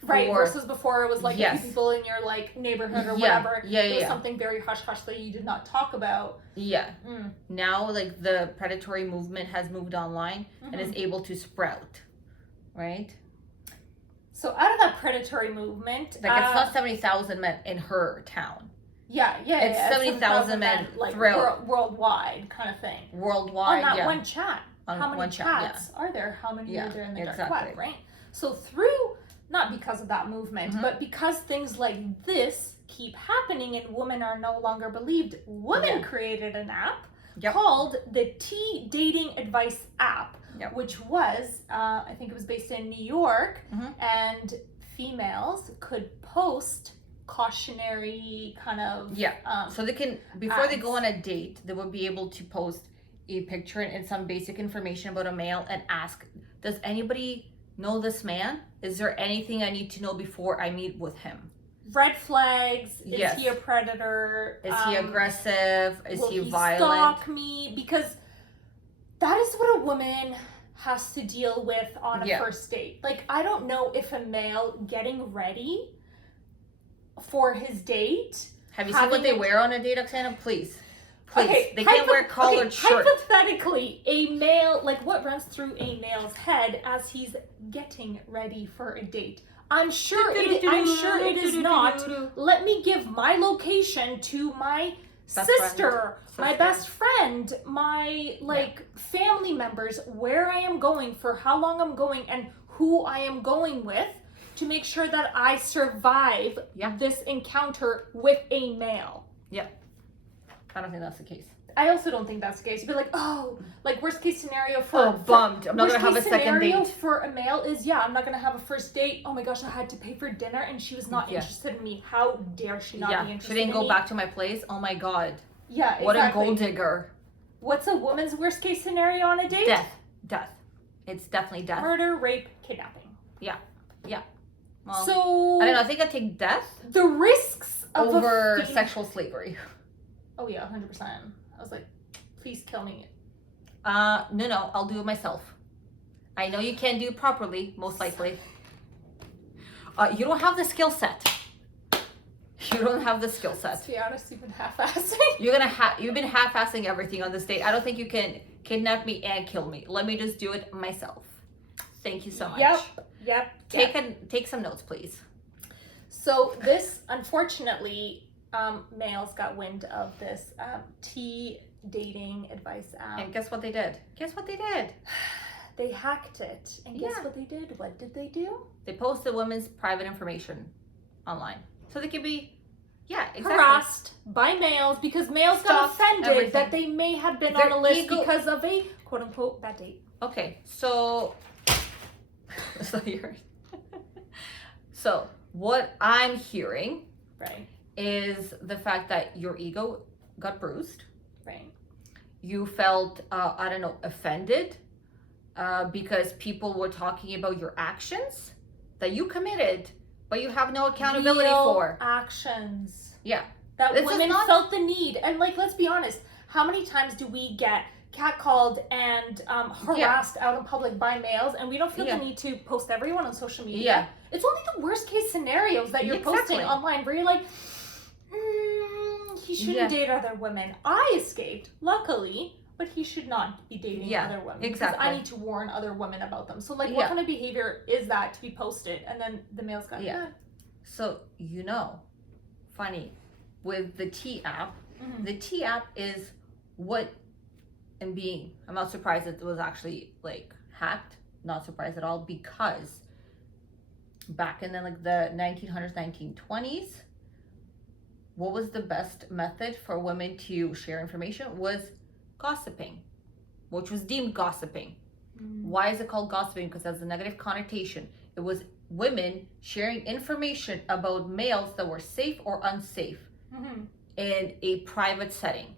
Right, versus before it was like a few Yes. people in your like neighborhood or Yeah, whatever. yeah, It was yeah. something very hush hush that you did not talk about. Yeah. Now like the predatory movement has moved online and is able to sprout. Right? So out of that predatory movement, Like it's not 70,000 men in her town. It's 70,000 men like throughout worldwide kind of thing. worldwide. On that one chat. On How many one chat, chats are there? How many are there in the dark exactly. web, right? So through, not because of that movement, but because things like this keep happening and women are no longer believed, women created an app called the T Dating Advice app, which was, I think it was based in New York, and females could post cautionary kind of so they can before they go on a date, they would be able to post a picture and some basic information about a male and ask, does anybody know this man? Is there anything I need to know before I meet with him? Red flags. Yes. Is he a predator? Is he aggressive? Is will he violent? Stalk me? Because that is what a woman has to deal with on a first date. Like, I don't know if a male getting ready for his date. Have you seen what they wear on a date, Oksana? Please. They can't wear collared shirts. Hypothetically, a male, like what runs through a male's head as he's getting ready for a date? I'm sure it is not. Let me give my location to my sister, my best friend, my family members, where I am going, for how long I'm going, and who I am going with, to make sure that I survive this encounter with a male. I don't think that's the case. I also don't think that's the case. You'd be like, worst case scenario for bummed. I'm not gonna have a second date. For a male is I'm not gonna have a first date. Oh my gosh, I had to pay for dinner and she was not interested in me. How dare she not be interested in me? She didn't go back to my place. Oh my god. Yeah, exactly. What a gold digger. What's a woman's worst case scenario on a date? Death. It's definitely death. Murder, rape, kidnapping. Well, So I don't know. I think I'd take death the risks of over sexual slavery. Oh yeah, 100%. I was like, please kill me. No, I'll do it myself. I know you can't do it properly, most likely. You don't have the skill set. You don't have the skill set. To be honest, you've been half-assing. You've been half-assing everything on this date. I don't think you can kidnap me and kill me. Let me just do it myself. Thank you so much. Yep. Take some notes, please. So this, unfortunately, males got wind of this tea dating advice app. And guess what they did? They hacked it. And guess Yeah. what they did? What did they do? They posted women's private information online. So they could be, exactly. Harassed by males because males got Stuff, offended everything. that they may have been Their on a list ego- because of a quote-unquote bad date. Okay, so so what I'm hearing Right. is the fact that your ego got bruised. Right. You felt, offended because people were talking about your actions that you committed, but you have no accountability Real for. actions. Yeah. That This is women not- felt the need. And like, let's be honest, how many times do we get catcalled and harassed out in public by males, and we don't feel Yeah. the need to post everyone on social media? Yeah. It's only the worst case scenarios that you're Exactly. posting online where you're like, he shouldn't Yeah. date other women. I escaped, luckily, but he should not be dating Yeah, other women. exactly. Because I need to warn other women about them. So like, Yeah. what kind of behavior is that to be posted? And then the males got mad. So, funny, with the T app, Mhm. the T app is what, I'm not surprised it was actually like hacked, not surprised at all, because back in the 1900s, 1920s, what was the best method for women to share information was gossiping, which was deemed gossiping. Why is it called gossiping? Because it has a negative connotation. It was women sharing information about males that were safe or unsafe Mm-hmm. in a private setting.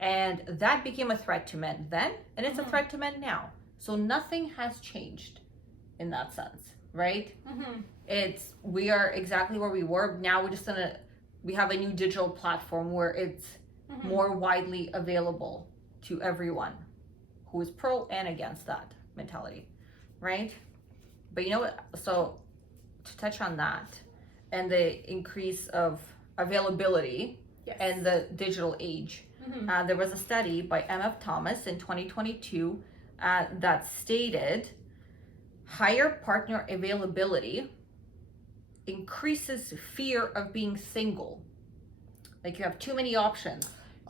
And that became a threat to men then, and it's a threat to men now. So nothing has changed in that sense, right? Mm-hmm. We are exactly where we were. Now we have a new digital platform where it's Mm-hmm. more widely available to everyone who is pro and against that mentality, right? But you know what? So to touch on that and the increase of availability Yes. and the digital age, Mm-hmm. there was a study by M.F. Thomas in 2022 that stated higher partner availability increases fear of being single. Like you have too many options,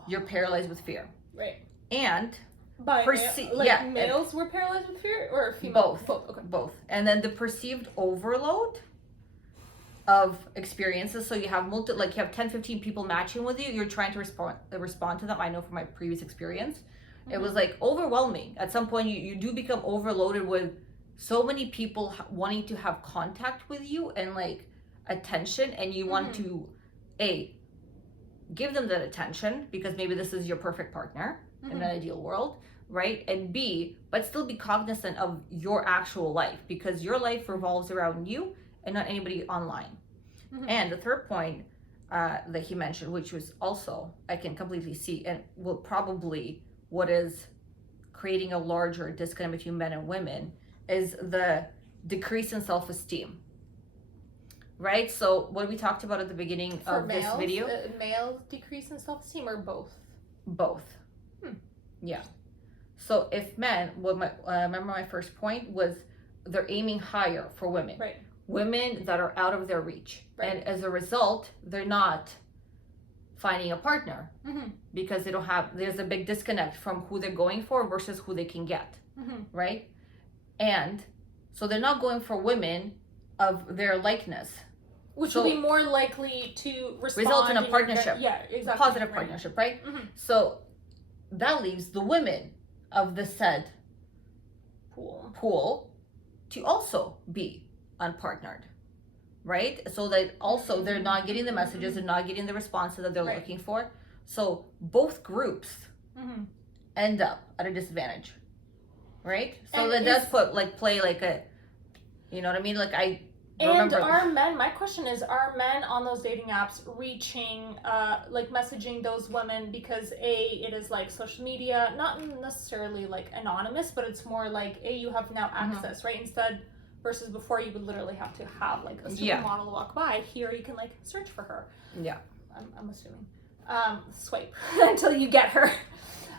you're paralyzed with fear. Right. And By males were paralyzed with fear, or females? both. Okay. Both. And then the perceived overload of experiences. So you have you have 10, 15 people matching with you. You're trying to respond to them. I know from my previous experience, it was like overwhelming. At some point, you do become overloaded with so many people wanting to have contact with you and like attention, and you want to give them that attention because maybe this is your perfect partner in an ideal world, right? And B, but still be cognizant of your actual life because your life revolves around you and not anybody online. And the third point that he mentioned, which was also I can completely see and will probably what is creating a larger disconnect between men and women is the decrease in self-esteem. Right? So what we talked about at the beginning of this video. Males decrease in self-esteem or both? Both. Yeah. So if men, remember my first point was they're aiming higher for women. Right. Women that are out of their reach. Right. And as a result, they're not finding a partner because there's a big disconnect from who they're going for versus who they can get. Right? And so they're not going for women of their likeness. Which will be more likely to result in a partnership. Exactly. Positive partnership, right? So that leaves the women of the said pool to also be unpartnered, right? So that also they're not getting the messages, they're not getting the responses that they're looking for. So both groups end up at a disadvantage, right? So And that does play like a, you know what I mean? Like I And remember. are men, my question is, are men on those dating apps reaching, like messaging those women because A, it is like social media, not necessarily like anonymous, but it's more like, A, you have now access, right? Instead, versus before you would literally have to have like a supermodel walk by. Here you can like search for her. Yeah. I'm assuming. Swipe until you get her.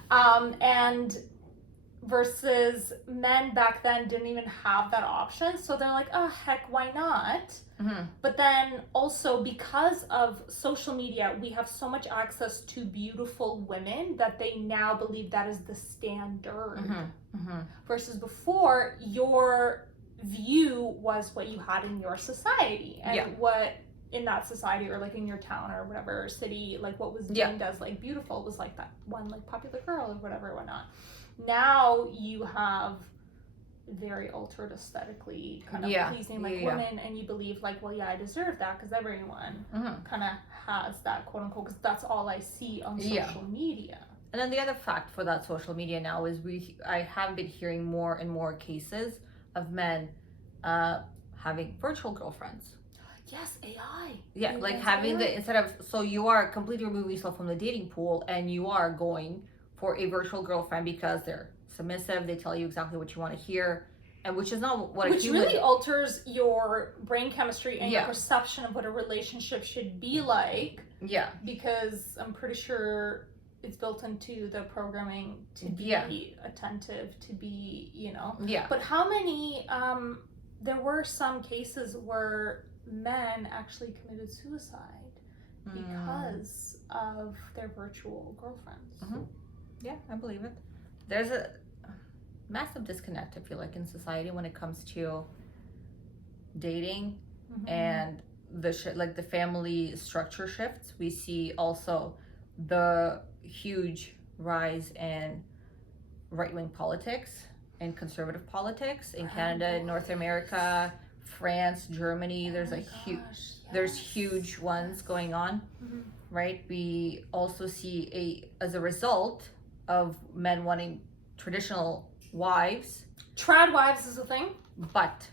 And versus men back then didn't even have that option, so they're like, oh heck, why not? But then also because of social media, we have so much access to beautiful women that they now believe that is the standard. Versus before, your view was what you had in your society, and what in that society, or like in your town or whatever city, like what was deemed as like beautiful was like that one like popular girl or whatever, whatnot. Now you have very altered aesthetically kind of pleasing like women, and you believe like, well, I deserve that because everyone kind of has that, quote unquote, because that's all I see on social media. And then the other fact for that social media now is I have been hearing more and more cases of men having virtual girlfriends. Yes, AI. Yeah, like having the, instead of, so you are completely removing yourself from the dating pool and you are going for a virtual girlfriend because they're submissive, they tell you exactly what you want to hear, and which is not what which really alters your brain chemistry and your perception of what a relationship should be like. Yeah. Because I'm pretty sure it's built into the programming to be attentive, to be, you know. Yeah. But how many, there were some cases where men actually committed suicide because of their virtual girlfriends. Yeah, I believe it. There's a massive disconnect, I feel like, in society when it comes to dating and the family structure shifts. We see also the huge rise in right-wing politics and conservative politics in Canada, North America, France, Germany. There's there's huge ones going on, right? We also see as a result of men wanting traditional wives. Trad wives is a thing. But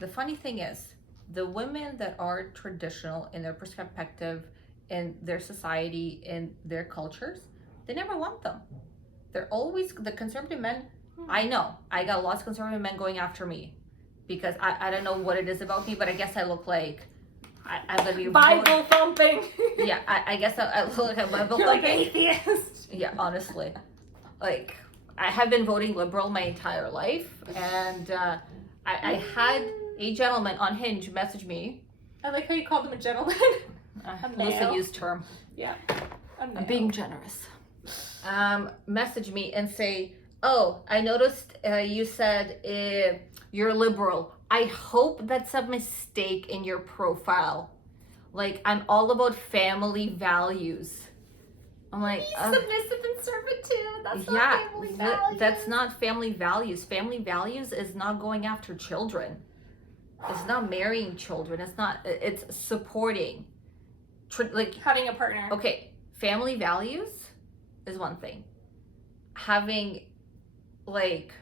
the funny thing is, the women that are traditional in their perspective, in their society, in their cultures, they never want them. They're always, the conservative men, I know, I got lots of conservative men going after me because I don't know what it is about me, but I guess I look like I'm gonna be Bible thumping. Yeah, I guess I look like a Bible You're thumping. like atheist. Yeah, honestly, like I have been voting liberal my entire life, and I had a gentleman on Hinge message me. I like how you called him a gentleman. Loosely used term. Yeah, I'm being generous. Message me and say, "Oh, I noticed you said you're liberal. I hope that's a mistake in your profile. Like, I'm all about family values." I'm like, submissive and servitude. That's not family values. That's not family values. Family values is not going after children. It's not marrying children. It's supporting. Like having a partner. Okay, family values is one thing. Having like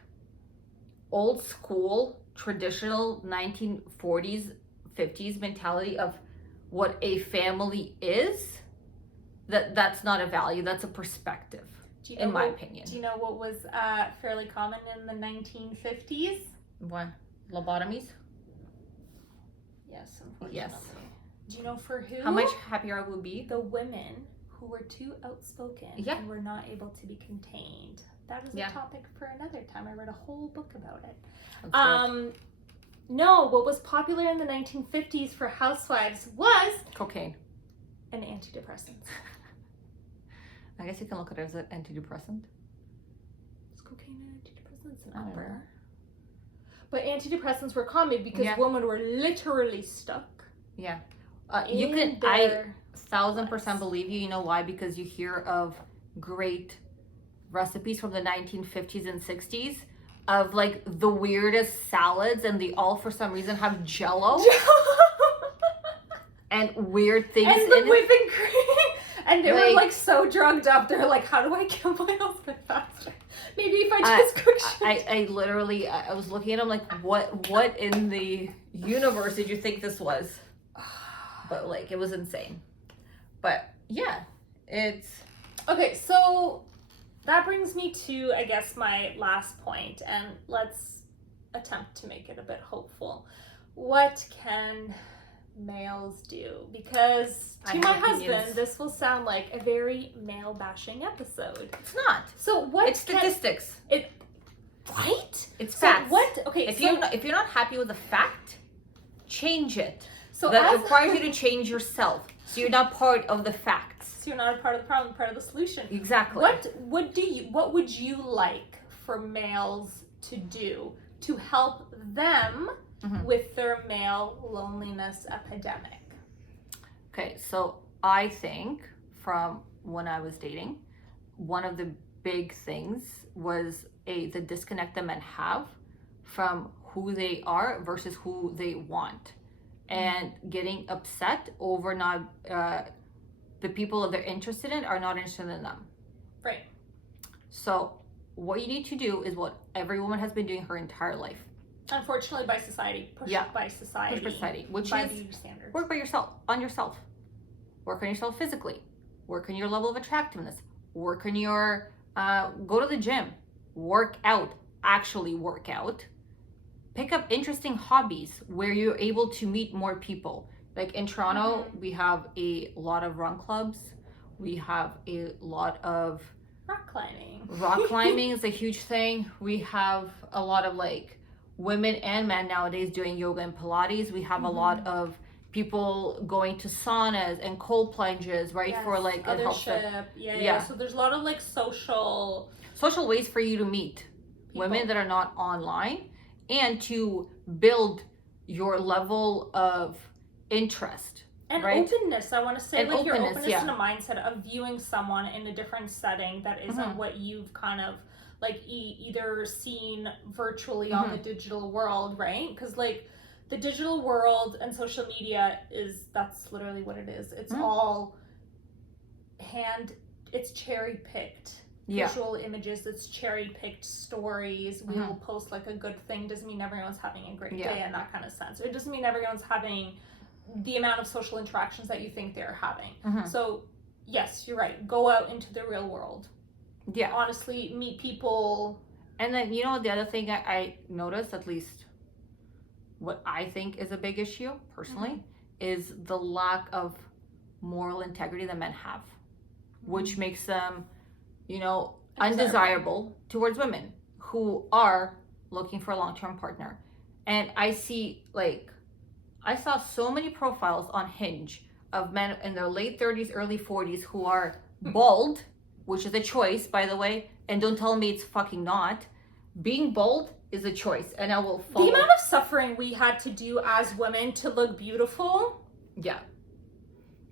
old school, traditional 1940s, 50s mentality of what a family is, that's not a value, that's a perspective, in my opinion. Do you know what was fairly common in the 1950s? What? Lobotomies? Yes, unfortunately. Yes. Do you know for who? How much happier I would be? The women who were too outspoken and were not able to be contained. That is a topic for another time. I read a whole book about it. No, what was popular in the 1950s for housewives was cocaine and antidepressants. I guess you can look at it as an antidepressant. Is cocaine and antidepressants an upper? But antidepressants were common because women were literally stuck. Yeah. You can, I 1000% believe you. You know why? Because you hear of great recipes from the 1950s and 60s of like the weirdest salads, and they all for some reason have Jello and weird things and the whipping cream And they were like so drugged up. They're like, how do I kill my husband faster? Maybe if I just cook shit. I literally, I was looking at him like, what in the universe did you think this was? But like, it was insane. But yeah, it's... Okay, so that brings me to, I guess, my last point, and let's attempt to make it a bit hopeful. What can males do? Because to my husband, this will sound like a very male bashing episode. It's not. So what? It's statistics. Right? It's facts. What? Okay. If you're not happy with a fact, change it. So that requires you to change yourself. So you're not part of the facts. So you're not a part of the problem, part of the solution. Exactly. What would you like for males to do to help them with their male loneliness epidemic? Okay, so I think from when I was dating, one of the big things was the disconnect that men have from who they are versus who they want, and getting upset over not the people that they're interested in are not interested in them. Right. So what you need to do is what every woman has been doing her entire life. Unfortunately, by society, pushed by society. Pushed by society, which by is beauty standards. Work by yourself, on yourself. Work on yourself physically. Work on your level of attractiveness. Work on your, go to the gym. Work out, actually work out. Pick up interesting hobbies where you're able to meet more people. Like in Toronto, we have a lot of run clubs. We have a lot of rock climbing. Rock climbing is a huge thing. We have a lot of like women and men nowadays doing yoga and Pilates. We have a lot of people going to saunas and cold plunges, right? Yes, for like othership. Yeah. So there's a lot of like social ways for you to meet women that are not online, and to build your level of interest and openness. I want to say, and like your openness and a mindset of viewing someone in a different setting that isn't what you've kind of like either seen virtually on the digital world, right? Because like the digital world and social media that's literally what it is. It's all it's cherry picked visual images. It's cherry picked stories. We will post like a good thing. Doesn't mean everyone's having a great day in that kind of sense. It doesn't mean everyone's having the amount of social interactions that you think they're having. So yes, you're right. Go out into the real world. Yeah. Honestly, meet people. And then, you know, the other thing I noticed, at least what I think is a big issue personally, is the lack of moral integrity that men have, which makes them, you know, undesirable towards women who are looking for a long-term partner. And I saw so many profiles on Hinge of men in their late 30s, early 40s who are bald, which is a choice, by the way. And don't tell me it's fucking not. Being bald is a choice, and I will follow. The amount of suffering we had to do as women to look beautiful. Yeah.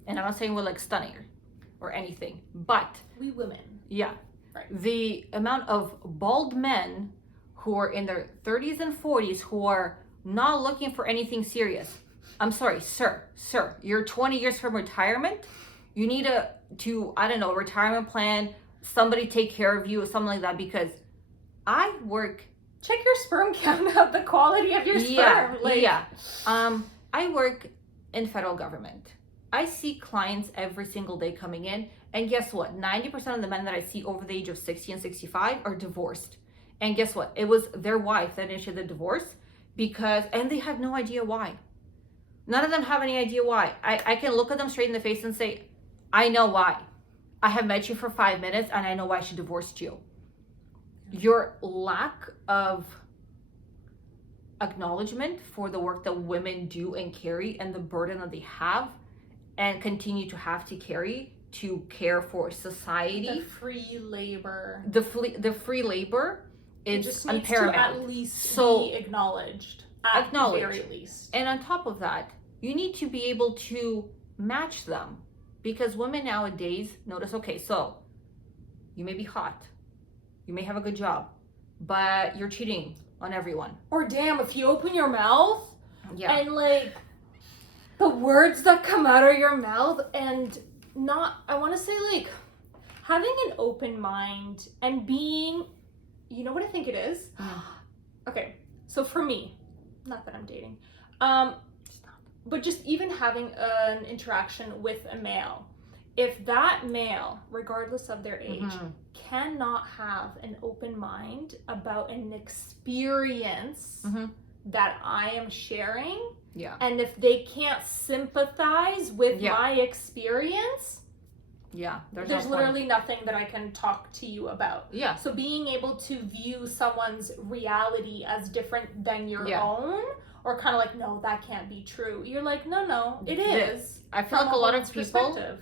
And I'm not saying we're like stunning or anything, but we women. Yeah. Right. The amount of bald men who are in their 30s and 40s who are not looking for anything serious. I'm sorry, sir, you're 20 years from retirement. You need I don't know, a retirement plan, somebody take care of you or something like that, because I work. Check your sperm count out, the quality of your sperm. I work in federal government. I see clients every single day coming in, and guess what? 90% of the men that I see over the age of 60 and 65 are divorced. And guess what? It was their wife that initiated the divorce, and they have no idea why. None of them have any idea why. I can look at them straight in the face and say, I know why. I have met you for 5 minutes and I know why she divorced you. Your lack of acknowledgement for the work that women do and carry, and the burden that they have and continue to have to carry to care for society. The free labor. The free labor is just needs paramount. To at least be acknowledged. At the very least. And on top of that, you need to be able to match them, because women nowadays notice, okay, so you may be hot, you may have a good job, but you're cheating on everyone. Or damn, if you open your mouth and like the words that come out of your mouth, and I want to say like having an open mind and being, you know what I think it is? Okay, so for me, not that I'm dating, but just even having an interaction with a male, if that male, regardless of their age, cannot have an open mind about an experience that I am sharing, and if they can't sympathize with my experience, there's literally nothing that I can talk to you about. So being able to view someone's reality as different than your own, or kind of like, no, that can't be true. You're like, no, it is. I feel like a lot of people,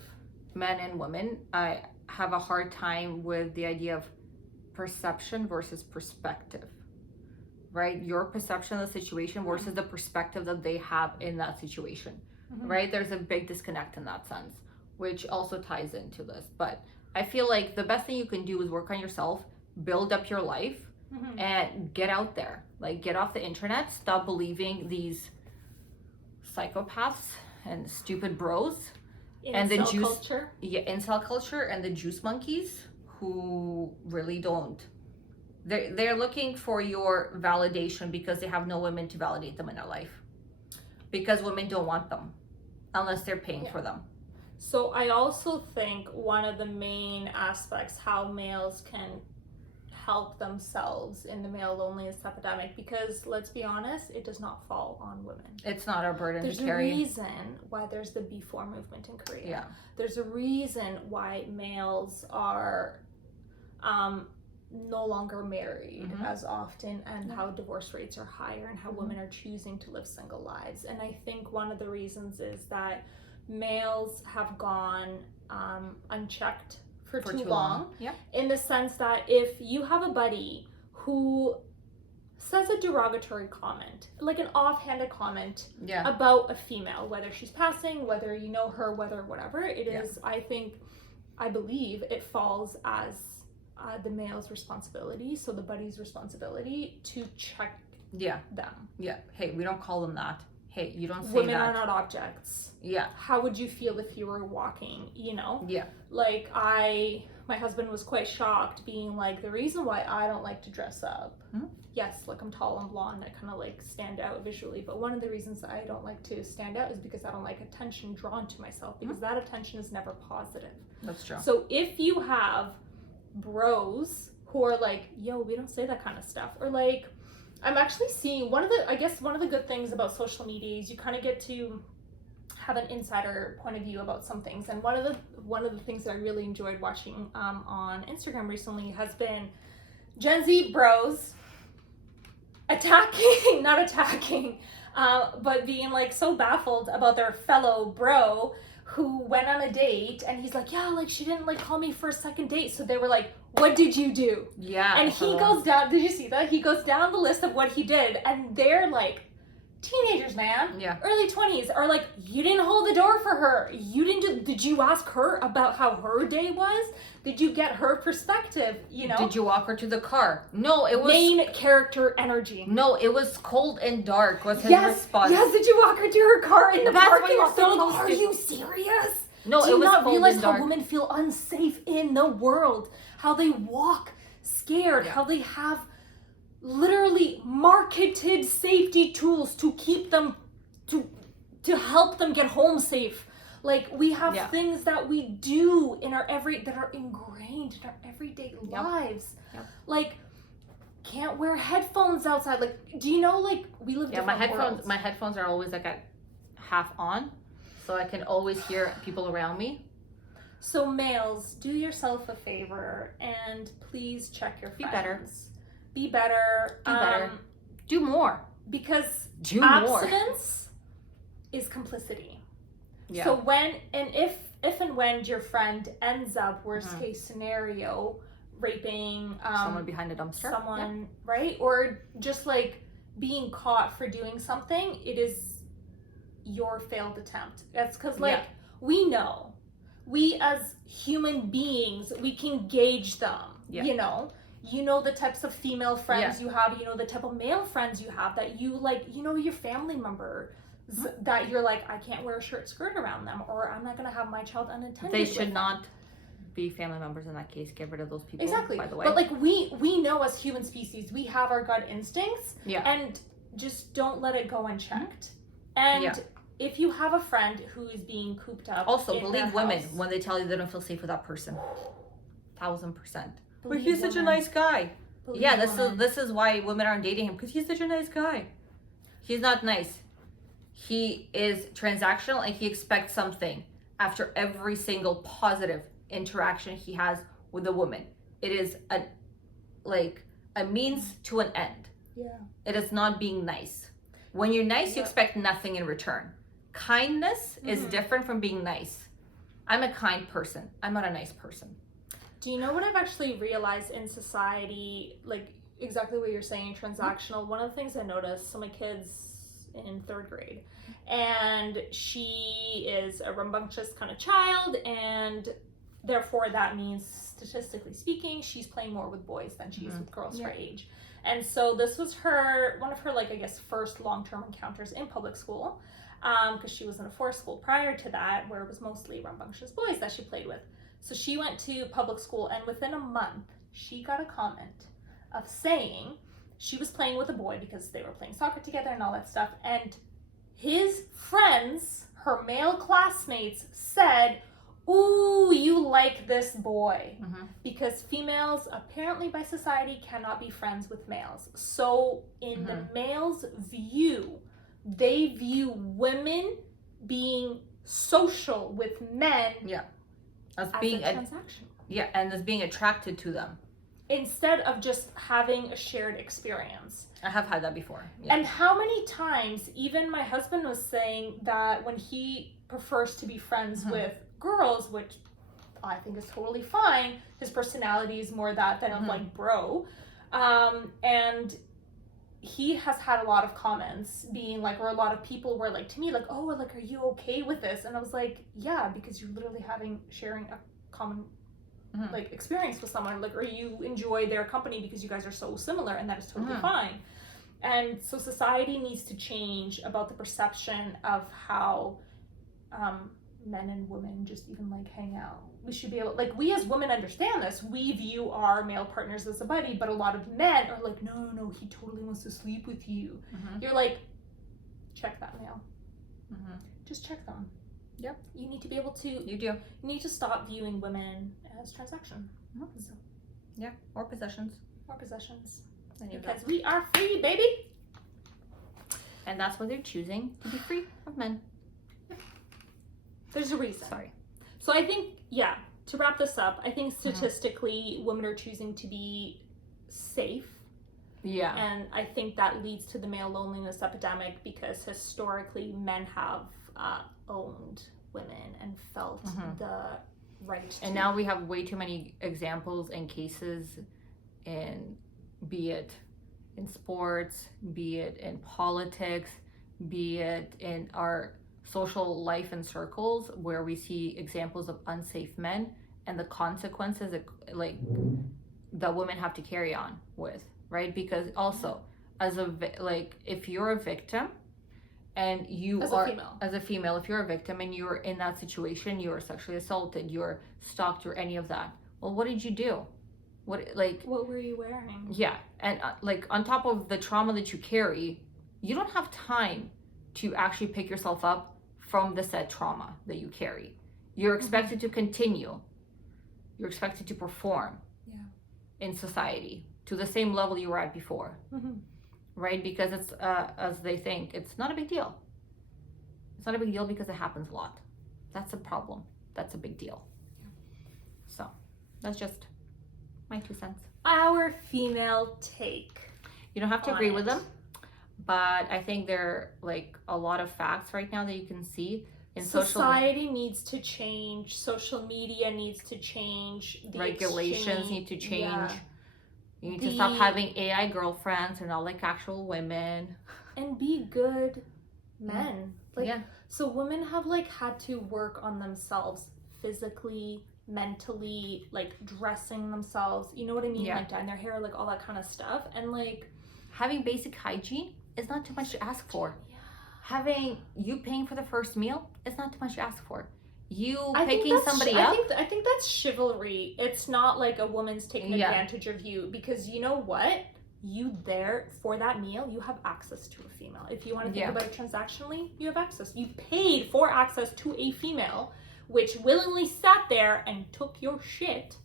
men and women, I have a hard time with the idea of perception versus perspective, right? Your perception of the situation versus the perspective that they have in that situation, right? There's a big disconnect in that sense, which also ties into this. But I feel like the best thing you can do is work on yourself, build up your life, and get out there. Like, get off the internet, stop believing these psychopaths and stupid bros and the juice culture. Incel culture and the juice monkeys who really don't. They're looking for your validation because they have no women to validate them in their life. Because women don't want them unless they're paying for them. So I also think one of the main aspects how males can help themselves in the male loneliness epidemic, because let's be honest, it does not fall on women. It's not our burden to carry. There's a reason why there's the B4 movement in Korea. Yeah. There's a reason why males are no longer married as often, and how divorce rates are higher, and how women are choosing to live single lives. And I think one of the reasons is that males have gone unchecked for too long. In the sense that if you have a buddy who says a derogatory comment, like an offhanded comment about a female, whether she's passing, whether you know her, whether whatever it is, I believe it falls as the male's responsibility, so the buddy's responsibility, to check them. Hey, we don't call them that. Hey, you don't say women that. Are not objects. How would you feel if you were walking, like my husband was quite shocked, being like, the reason why I don't like to dress up, yes, like I'm tall and blonde, I kind of like stand out visually, but one of the reasons that I don't like to stand out is because I don't like attention drawn to myself, because that attention is never positive. That's true. So if you have bros who are like, yo, we don't say that kind of stuff, or like, I'm actually seeing one of the good things about social media is you kind of get to have an insider point of view about some things. And one of the things that I really enjoyed watching on Instagram recently has been Gen Z bros but being like so baffled about their fellow bro who went on a date, and he's like, yeah, like she didn't like call me for a second date. So they were like, what did you do? And he goes down, did you see that? He goes down the list of what he did, and they're like teenagers, man. Early 20s are like, you didn't hold the door for her. Did you ask her about how her day was? Did you get her perspective, Did you walk her to the car? No, it was... Main character energy. No, it was cold and dark was his response. Yes, did you walk her to her car in the parking lot? Like, are you serious? No, Do it was not cold realize and how dark. women feel unsafe in the world? How they walk scared? How they have literally marketed safety tools to keep them, to help them get home safe. Like, we have things that we do in our that are ingrained in our everyday lives. Like, can't wear headphones outside. Like, do you know, like, we live different worlds. My headphones are always like at half on, so I can always hear people around me. So males, do yourself a favor and please check your friends. Be better. Do more. Because abstinence is complicity. So when and if and when your friend ends up, worst case scenario, raping someone behind a dumpster, right, or just like being caught for doing something, it is your failed attempt. That's because we know, we as human beings, we can gauge them. You know the types of female friends you have, the type of male friends you have, that you like, your family member that you're like, I can't wear a skirt around them, or I'm not going to have my child unattended. They should not be family members in that case. Get rid of those people. Exactly. By the way, but like we know as human species, we have our gut instincts. Yeah. And just don't let it go unchecked. And if you have a friend who is being cooped up, also in believe their women house, when they tell you they don't feel safe with that person. 1000%. But believe he's such a women. nice guy. Believe Yeah, women. this is why women aren't dating him, because he's such a nice guy. He's not nice. He is transactional, and he expects something after every single positive interaction he has with a woman. It is a means to an end. Yeah. It is not being nice. When you're nice, you expect nothing in return. Kindness is different from being nice. I'm a kind person. I'm not a nice person. Do you know what I've actually realized in society, like exactly what you're saying, transactional? One of the things I noticed, so my kid's in 3rd grade, and she is a rambunctious kind of child, and therefore that means, statistically speaking, she's playing more with boys than she is with girls her age. And so this was one of her, like, I guess, first long-term encounters in public school, because she was in a forest school prior to that, where it was mostly rambunctious boys that she played with. So she went to public school, and within a month, she got a comment of saying she was playing with a boy because they were playing soccer together and all that stuff. And his friends, her male classmates, said, "Ooh, you like this boy." Because females, apparently by society, cannot be friends with males. So in the males' view, they view women being social with men As as being a transaction. And as being attracted to them. Instead of just having a shared experience. I have had that before. Yeah. And how many times, even my husband was saying that when he prefers to be friends with girls, which I think is totally fine, his personality is more that than of like bro. And he has had a lot of comments being like, or a lot of people were like to me like, "Oh, like, are you okay with this?" And I was like, yeah, because you're literally sharing a common like experience with someone, like, or you enjoy their company because you guys are so similar, and that is totally fine. And so society needs to change about the perception of how men and women just even like hang out. We should be able, like, we as women understand this. We view our male partners as a buddy, but a lot of men are like, no, he totally wants to sleep with you. You're like, check that male. Just check them. Yep. You need to be able to. You do. You need to stop viewing women as transaction. So, Yeah. Or possessions. or possessions. Any of Because that. we are free, baby. And that's why they're choosing to be free of men. There's a reason. Sorry. So I think, to wrap this up, I think statistically women are choosing to be safe. Yeah. And I think that leads to the male loneliness epidemic, because historically men have owned women and felt the right to. And now we have way too many examples and cases in, be it in sports, be it in politics, be it in our social life and circles, where we see examples of unsafe men and the consequences that, like, that women have to carry on with, right? Because also, as a if you're a victim and you as are a female. as a female, if you're a victim and you're in that situation, you're sexually assaulted, you're stalked, or any of that, well, what did you do? What were you wearing? Yeah. And on top of the trauma that you carry, you don't have time to actually pick yourself up from the said trauma that you carry. You're expected to continue. You're expected to perform in society to the same level you were at before, right? Because it's as they think, it's not a big deal. It's not a big deal because it happens a lot. That's a problem. That's a big deal. So that's just my 2 cents. Our female take. You don't have to on agree it. with them, but I think there are like a lot of facts right now that you can see in Society needs to change. Social media needs to change. The regulations need to change. Yeah. You need to stop having AI girlfriends and not like actual women. And be good men. Like, Yeah. so women have like had to work on themselves physically, mentally, like dressing themselves. You know what I mean? Yeah. Like dyeing their hair, like all that kind of stuff. And like Having basic hygiene is not too much to ask for. having you paying for the first meal is not too much to ask for. You I think picking that's somebody I up. think that's chivalry. It's not like a woman's taking Yeah. advantage of you, because you know what? You there for that meal, you have access to a female. If you want to think Yeah. about it transactionally, you have access. You paid for access to a female, which willingly sat there and took your shit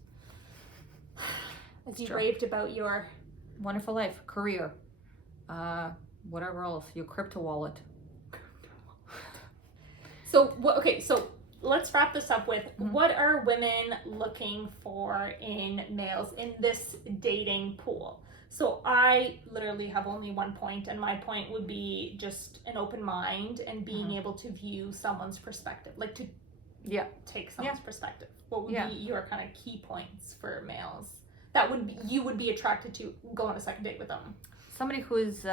as you true. raved about your Wonderful life, career, whatever else, your crypto wallet. So okay, so let's wrap this up with Mhm. what are women looking for in males in this dating pool? So I literally have only one point, and my point would be just an open mind and being able to view someone's perspective, like to take someone's perspective. What would be your kind of key points for males that you would be attracted to go on a second date with them? Somebody who is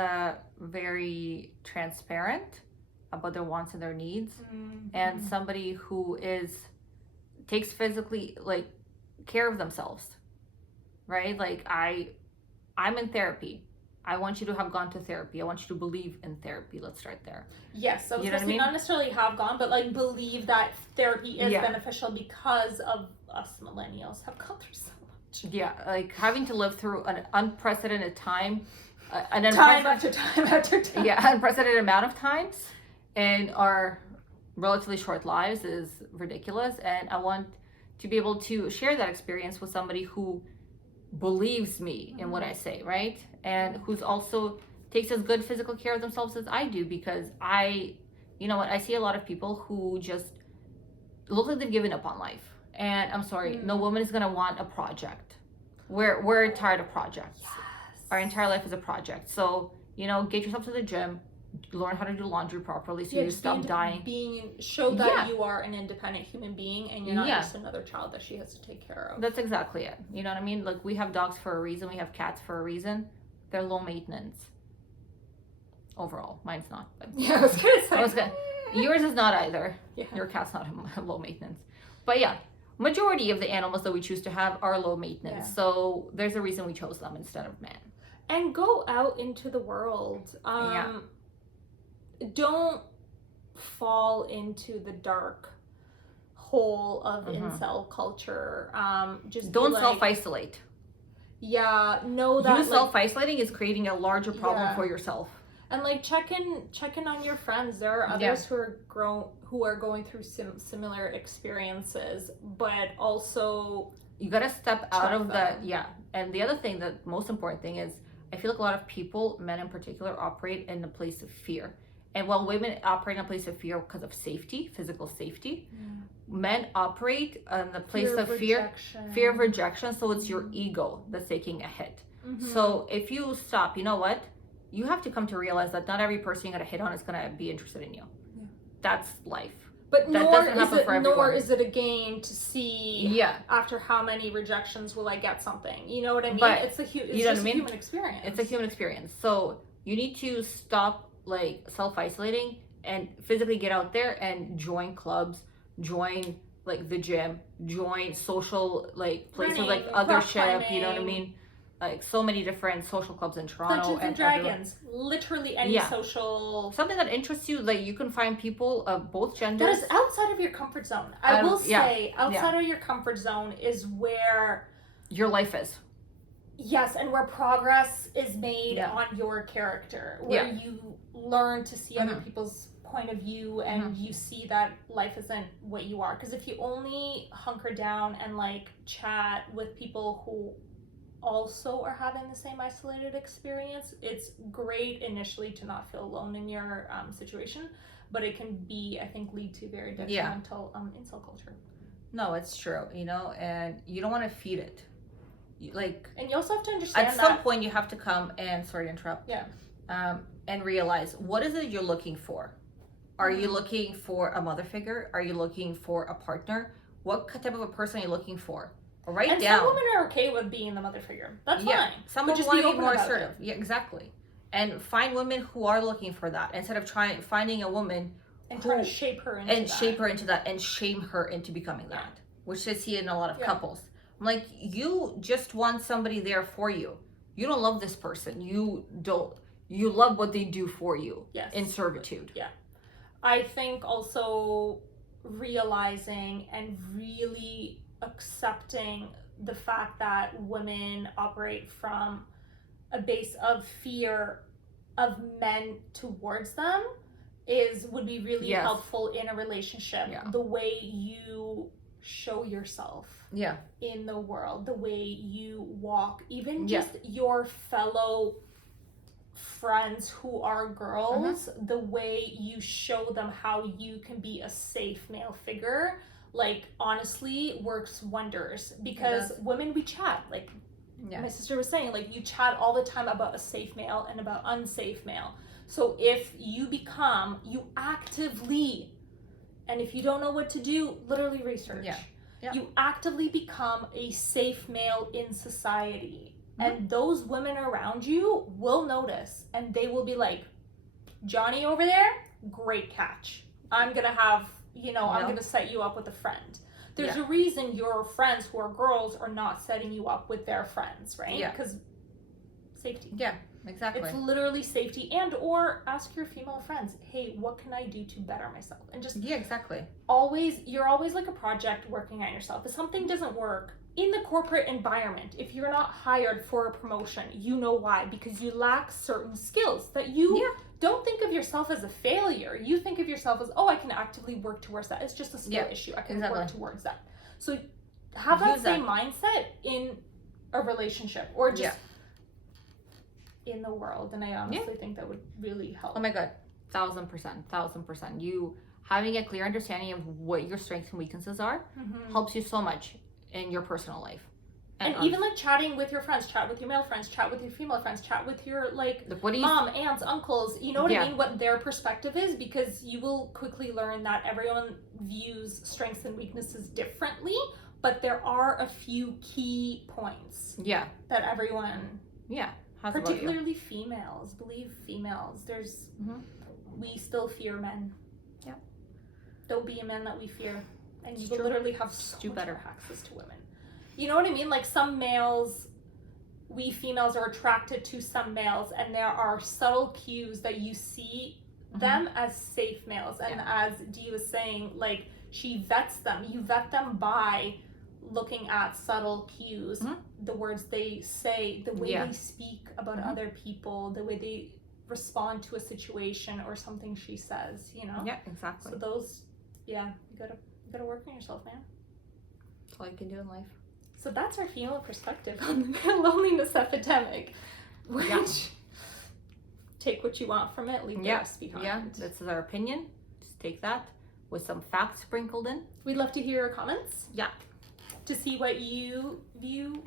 very transparent about their wants and their needs, and somebody who takes physically like care of themselves, right? Like I'm in therapy. I want you to have gone to therapy. I want you to believe in therapy. Let's start there. Yes, so You know what I mean? not necessarily have gone, but like believe that therapy is Yeah. beneficial because of us millennials have gone through so much. Yeah, like having to live through an unprecedented time, Time after time after time. yeah, unprecedented amount of times in our relatively short lives is ridiculous. And I want to be able to share that experience with somebody who believes me in what I say, right? And who's also takes as good physical care of themselves as I do, because you know what, I see a lot of people who just look like they've given up on life. And I'm sorry, no woman is gonna want a project. We're tired of projects. Yes. Our entire life is a project. So, you know, get yourself to the gym, learn how to do laundry properly so you stop dying. Show that you are an independent human being and you're not just another child that she has to take care of. That's exactly it. You know what I mean? Like, we have dogs for a reason, we have cats for a reason. They're low maintenance. Overall. Mine's not. But Yeah, I was gonna say. Yours is not either. Yeah. Your cat's not low maintenance. But yeah, majority of the animals that we choose to have are low maintenance. Yeah. So there's a reason we chose them instead of man. And go out into the world. Don't fall into the dark hole of incel culture. Just don't self-isolate. Yeah, know that you self-isolating is creating a larger problem for yourself. And like check in on your friends. There are others who are going through similar experiences, but also you gotta step out of that. And the other thing, the most important thing is, I feel like a lot of people, men in particular, operate in a place of fear. And while women operate in a place of fear because of safety, physical safety, men operate in the place of fear of rejection. So it's your ego that's taking a hit. So if you stop, you know what? You have to come to realize that not every person you're gonna hit on is gonna be interested in you. That's life. But that nor is it a game to see after how many rejections will I get something. You know what I mean? But it's just a human experience. It's a human experience. So you need to stop like self-isolating and physically get out there and join clubs, join like the gym, join social like places like Othership, you know what I mean? Like so many different social clubs in Toronto. Dungeons and Dragons, literally any social... Something that interests you, like you can find people of both genders. That is outside of your comfort zone. I will say, outside of your comfort zone is where... your life is. Yes, and where progress is made on your character. Where you learn to see other people's point of view and you see that life isn't what you are. Because if you only hunker down and like chat with people who also are having the same isolated experience, it's great initially to not feel alone in your situation, but it can be, I think, lead to very detrimental incel culture. No, it's true, you know, and you don't want to feed it. And you also have to understand at some point you have to come and, sorry to interrupt, and realize, what is it you're looking for? Are you looking for a mother figure? Are you looking for a partner? What type of a person are you looking for? Write down. Some women are okay with being the mother figure. That's fine. Some women want to be more assertive. Yeah, exactly. And find women who are looking for that instead of finding a woman and trying to shape her into that and shame her into becoming that, which I see in a lot of couples. I'm like, you just want somebody there for you. You don't love this person. You you love what they do for you Yes. in servitude. I think also realizing and really accepting the fact that women operate from a base of fear of men towards them would be really Yes. helpful in a relationship. Yeah. The way you show yourself Yeah. in the world, the way you walk, even Yeah. just your fellow friends who are girls, the way you show them how you can be a safe male figure, like honestly works wonders. Because women, we chat, like my sister was saying, like you chat all the time about a safe male and about unsafe male. So if you actively, and if you don't know what to do, literally research. You actively become a safe male in society. And those women around you will notice, and they will be like, Johnny over there, great catch. I'm gonna have, I'm gonna set you up with a friend. There's a reason your friends who are girls are not setting you up with their friends, right? Yeah. Because safety. Yeah, exactly. It's literally safety. And or ask your female friends, hey, what can I do to better myself? And just exactly. You're always like a project working on yourself. If something doesn't work in the corporate environment, if you're not hired for a promotion, you know why? Because you lack certain skills that you don't think of yourself as a failure. You think of yourself as, I can actively work towards that. It's just a skill issue. I can work towards that. So have that same mindset in a relationship or just in the world. And I honestly think that would really help. Oh my God, 1,000%. You having a clear understanding of what your strengths and weaknesses are helps you so much in your personal life. And even like chatting with your friends, chat with your male friends, chat with your female friends, chat with your mom, aunts, uncles, you know what I mean? What their perspective is, because you will quickly learn that everyone views strengths and weaknesses differently, but there are a few key points that everyone particularly females, we still fear men. Don't be a man that we fear, and you will literally have so much better access to women. You know what I mean? Like some males, we females are attracted to some males, and there are subtle cues that you see them as safe males. And as Dee was saying, like she vets them. You vet them by looking at subtle cues, the words they say, the way they speak about other people, the way they respond to a situation or something she says, Yeah, exactly. So those, you gotta work on yourself, man. That's all you can do in life. So that's our female perspective on the loneliness epidemic. Which, take what you want from it, leave the rest behind. Yeah, this is our opinion. Just take that with some facts sprinkled in. We'd love to hear your comments. Yeah. To see what you view,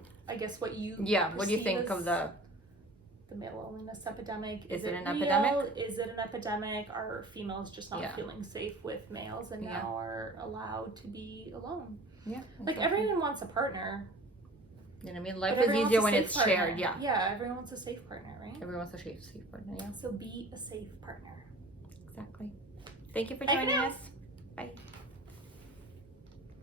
what you what do you think of the male loneliness epidemic? Is it an real? epidemic? Is it an epidemic? Are females just not feeling safe with males and now are allowed to be alone? Yeah. Like everyone wants a partner. You know what I mean? Life is easier when it's partner. shared. Yeah. Yeah, everyone wants a safe partner, right? Everyone wants a safe partner, yeah. So be a safe partner. Exactly. Thank you for joining us.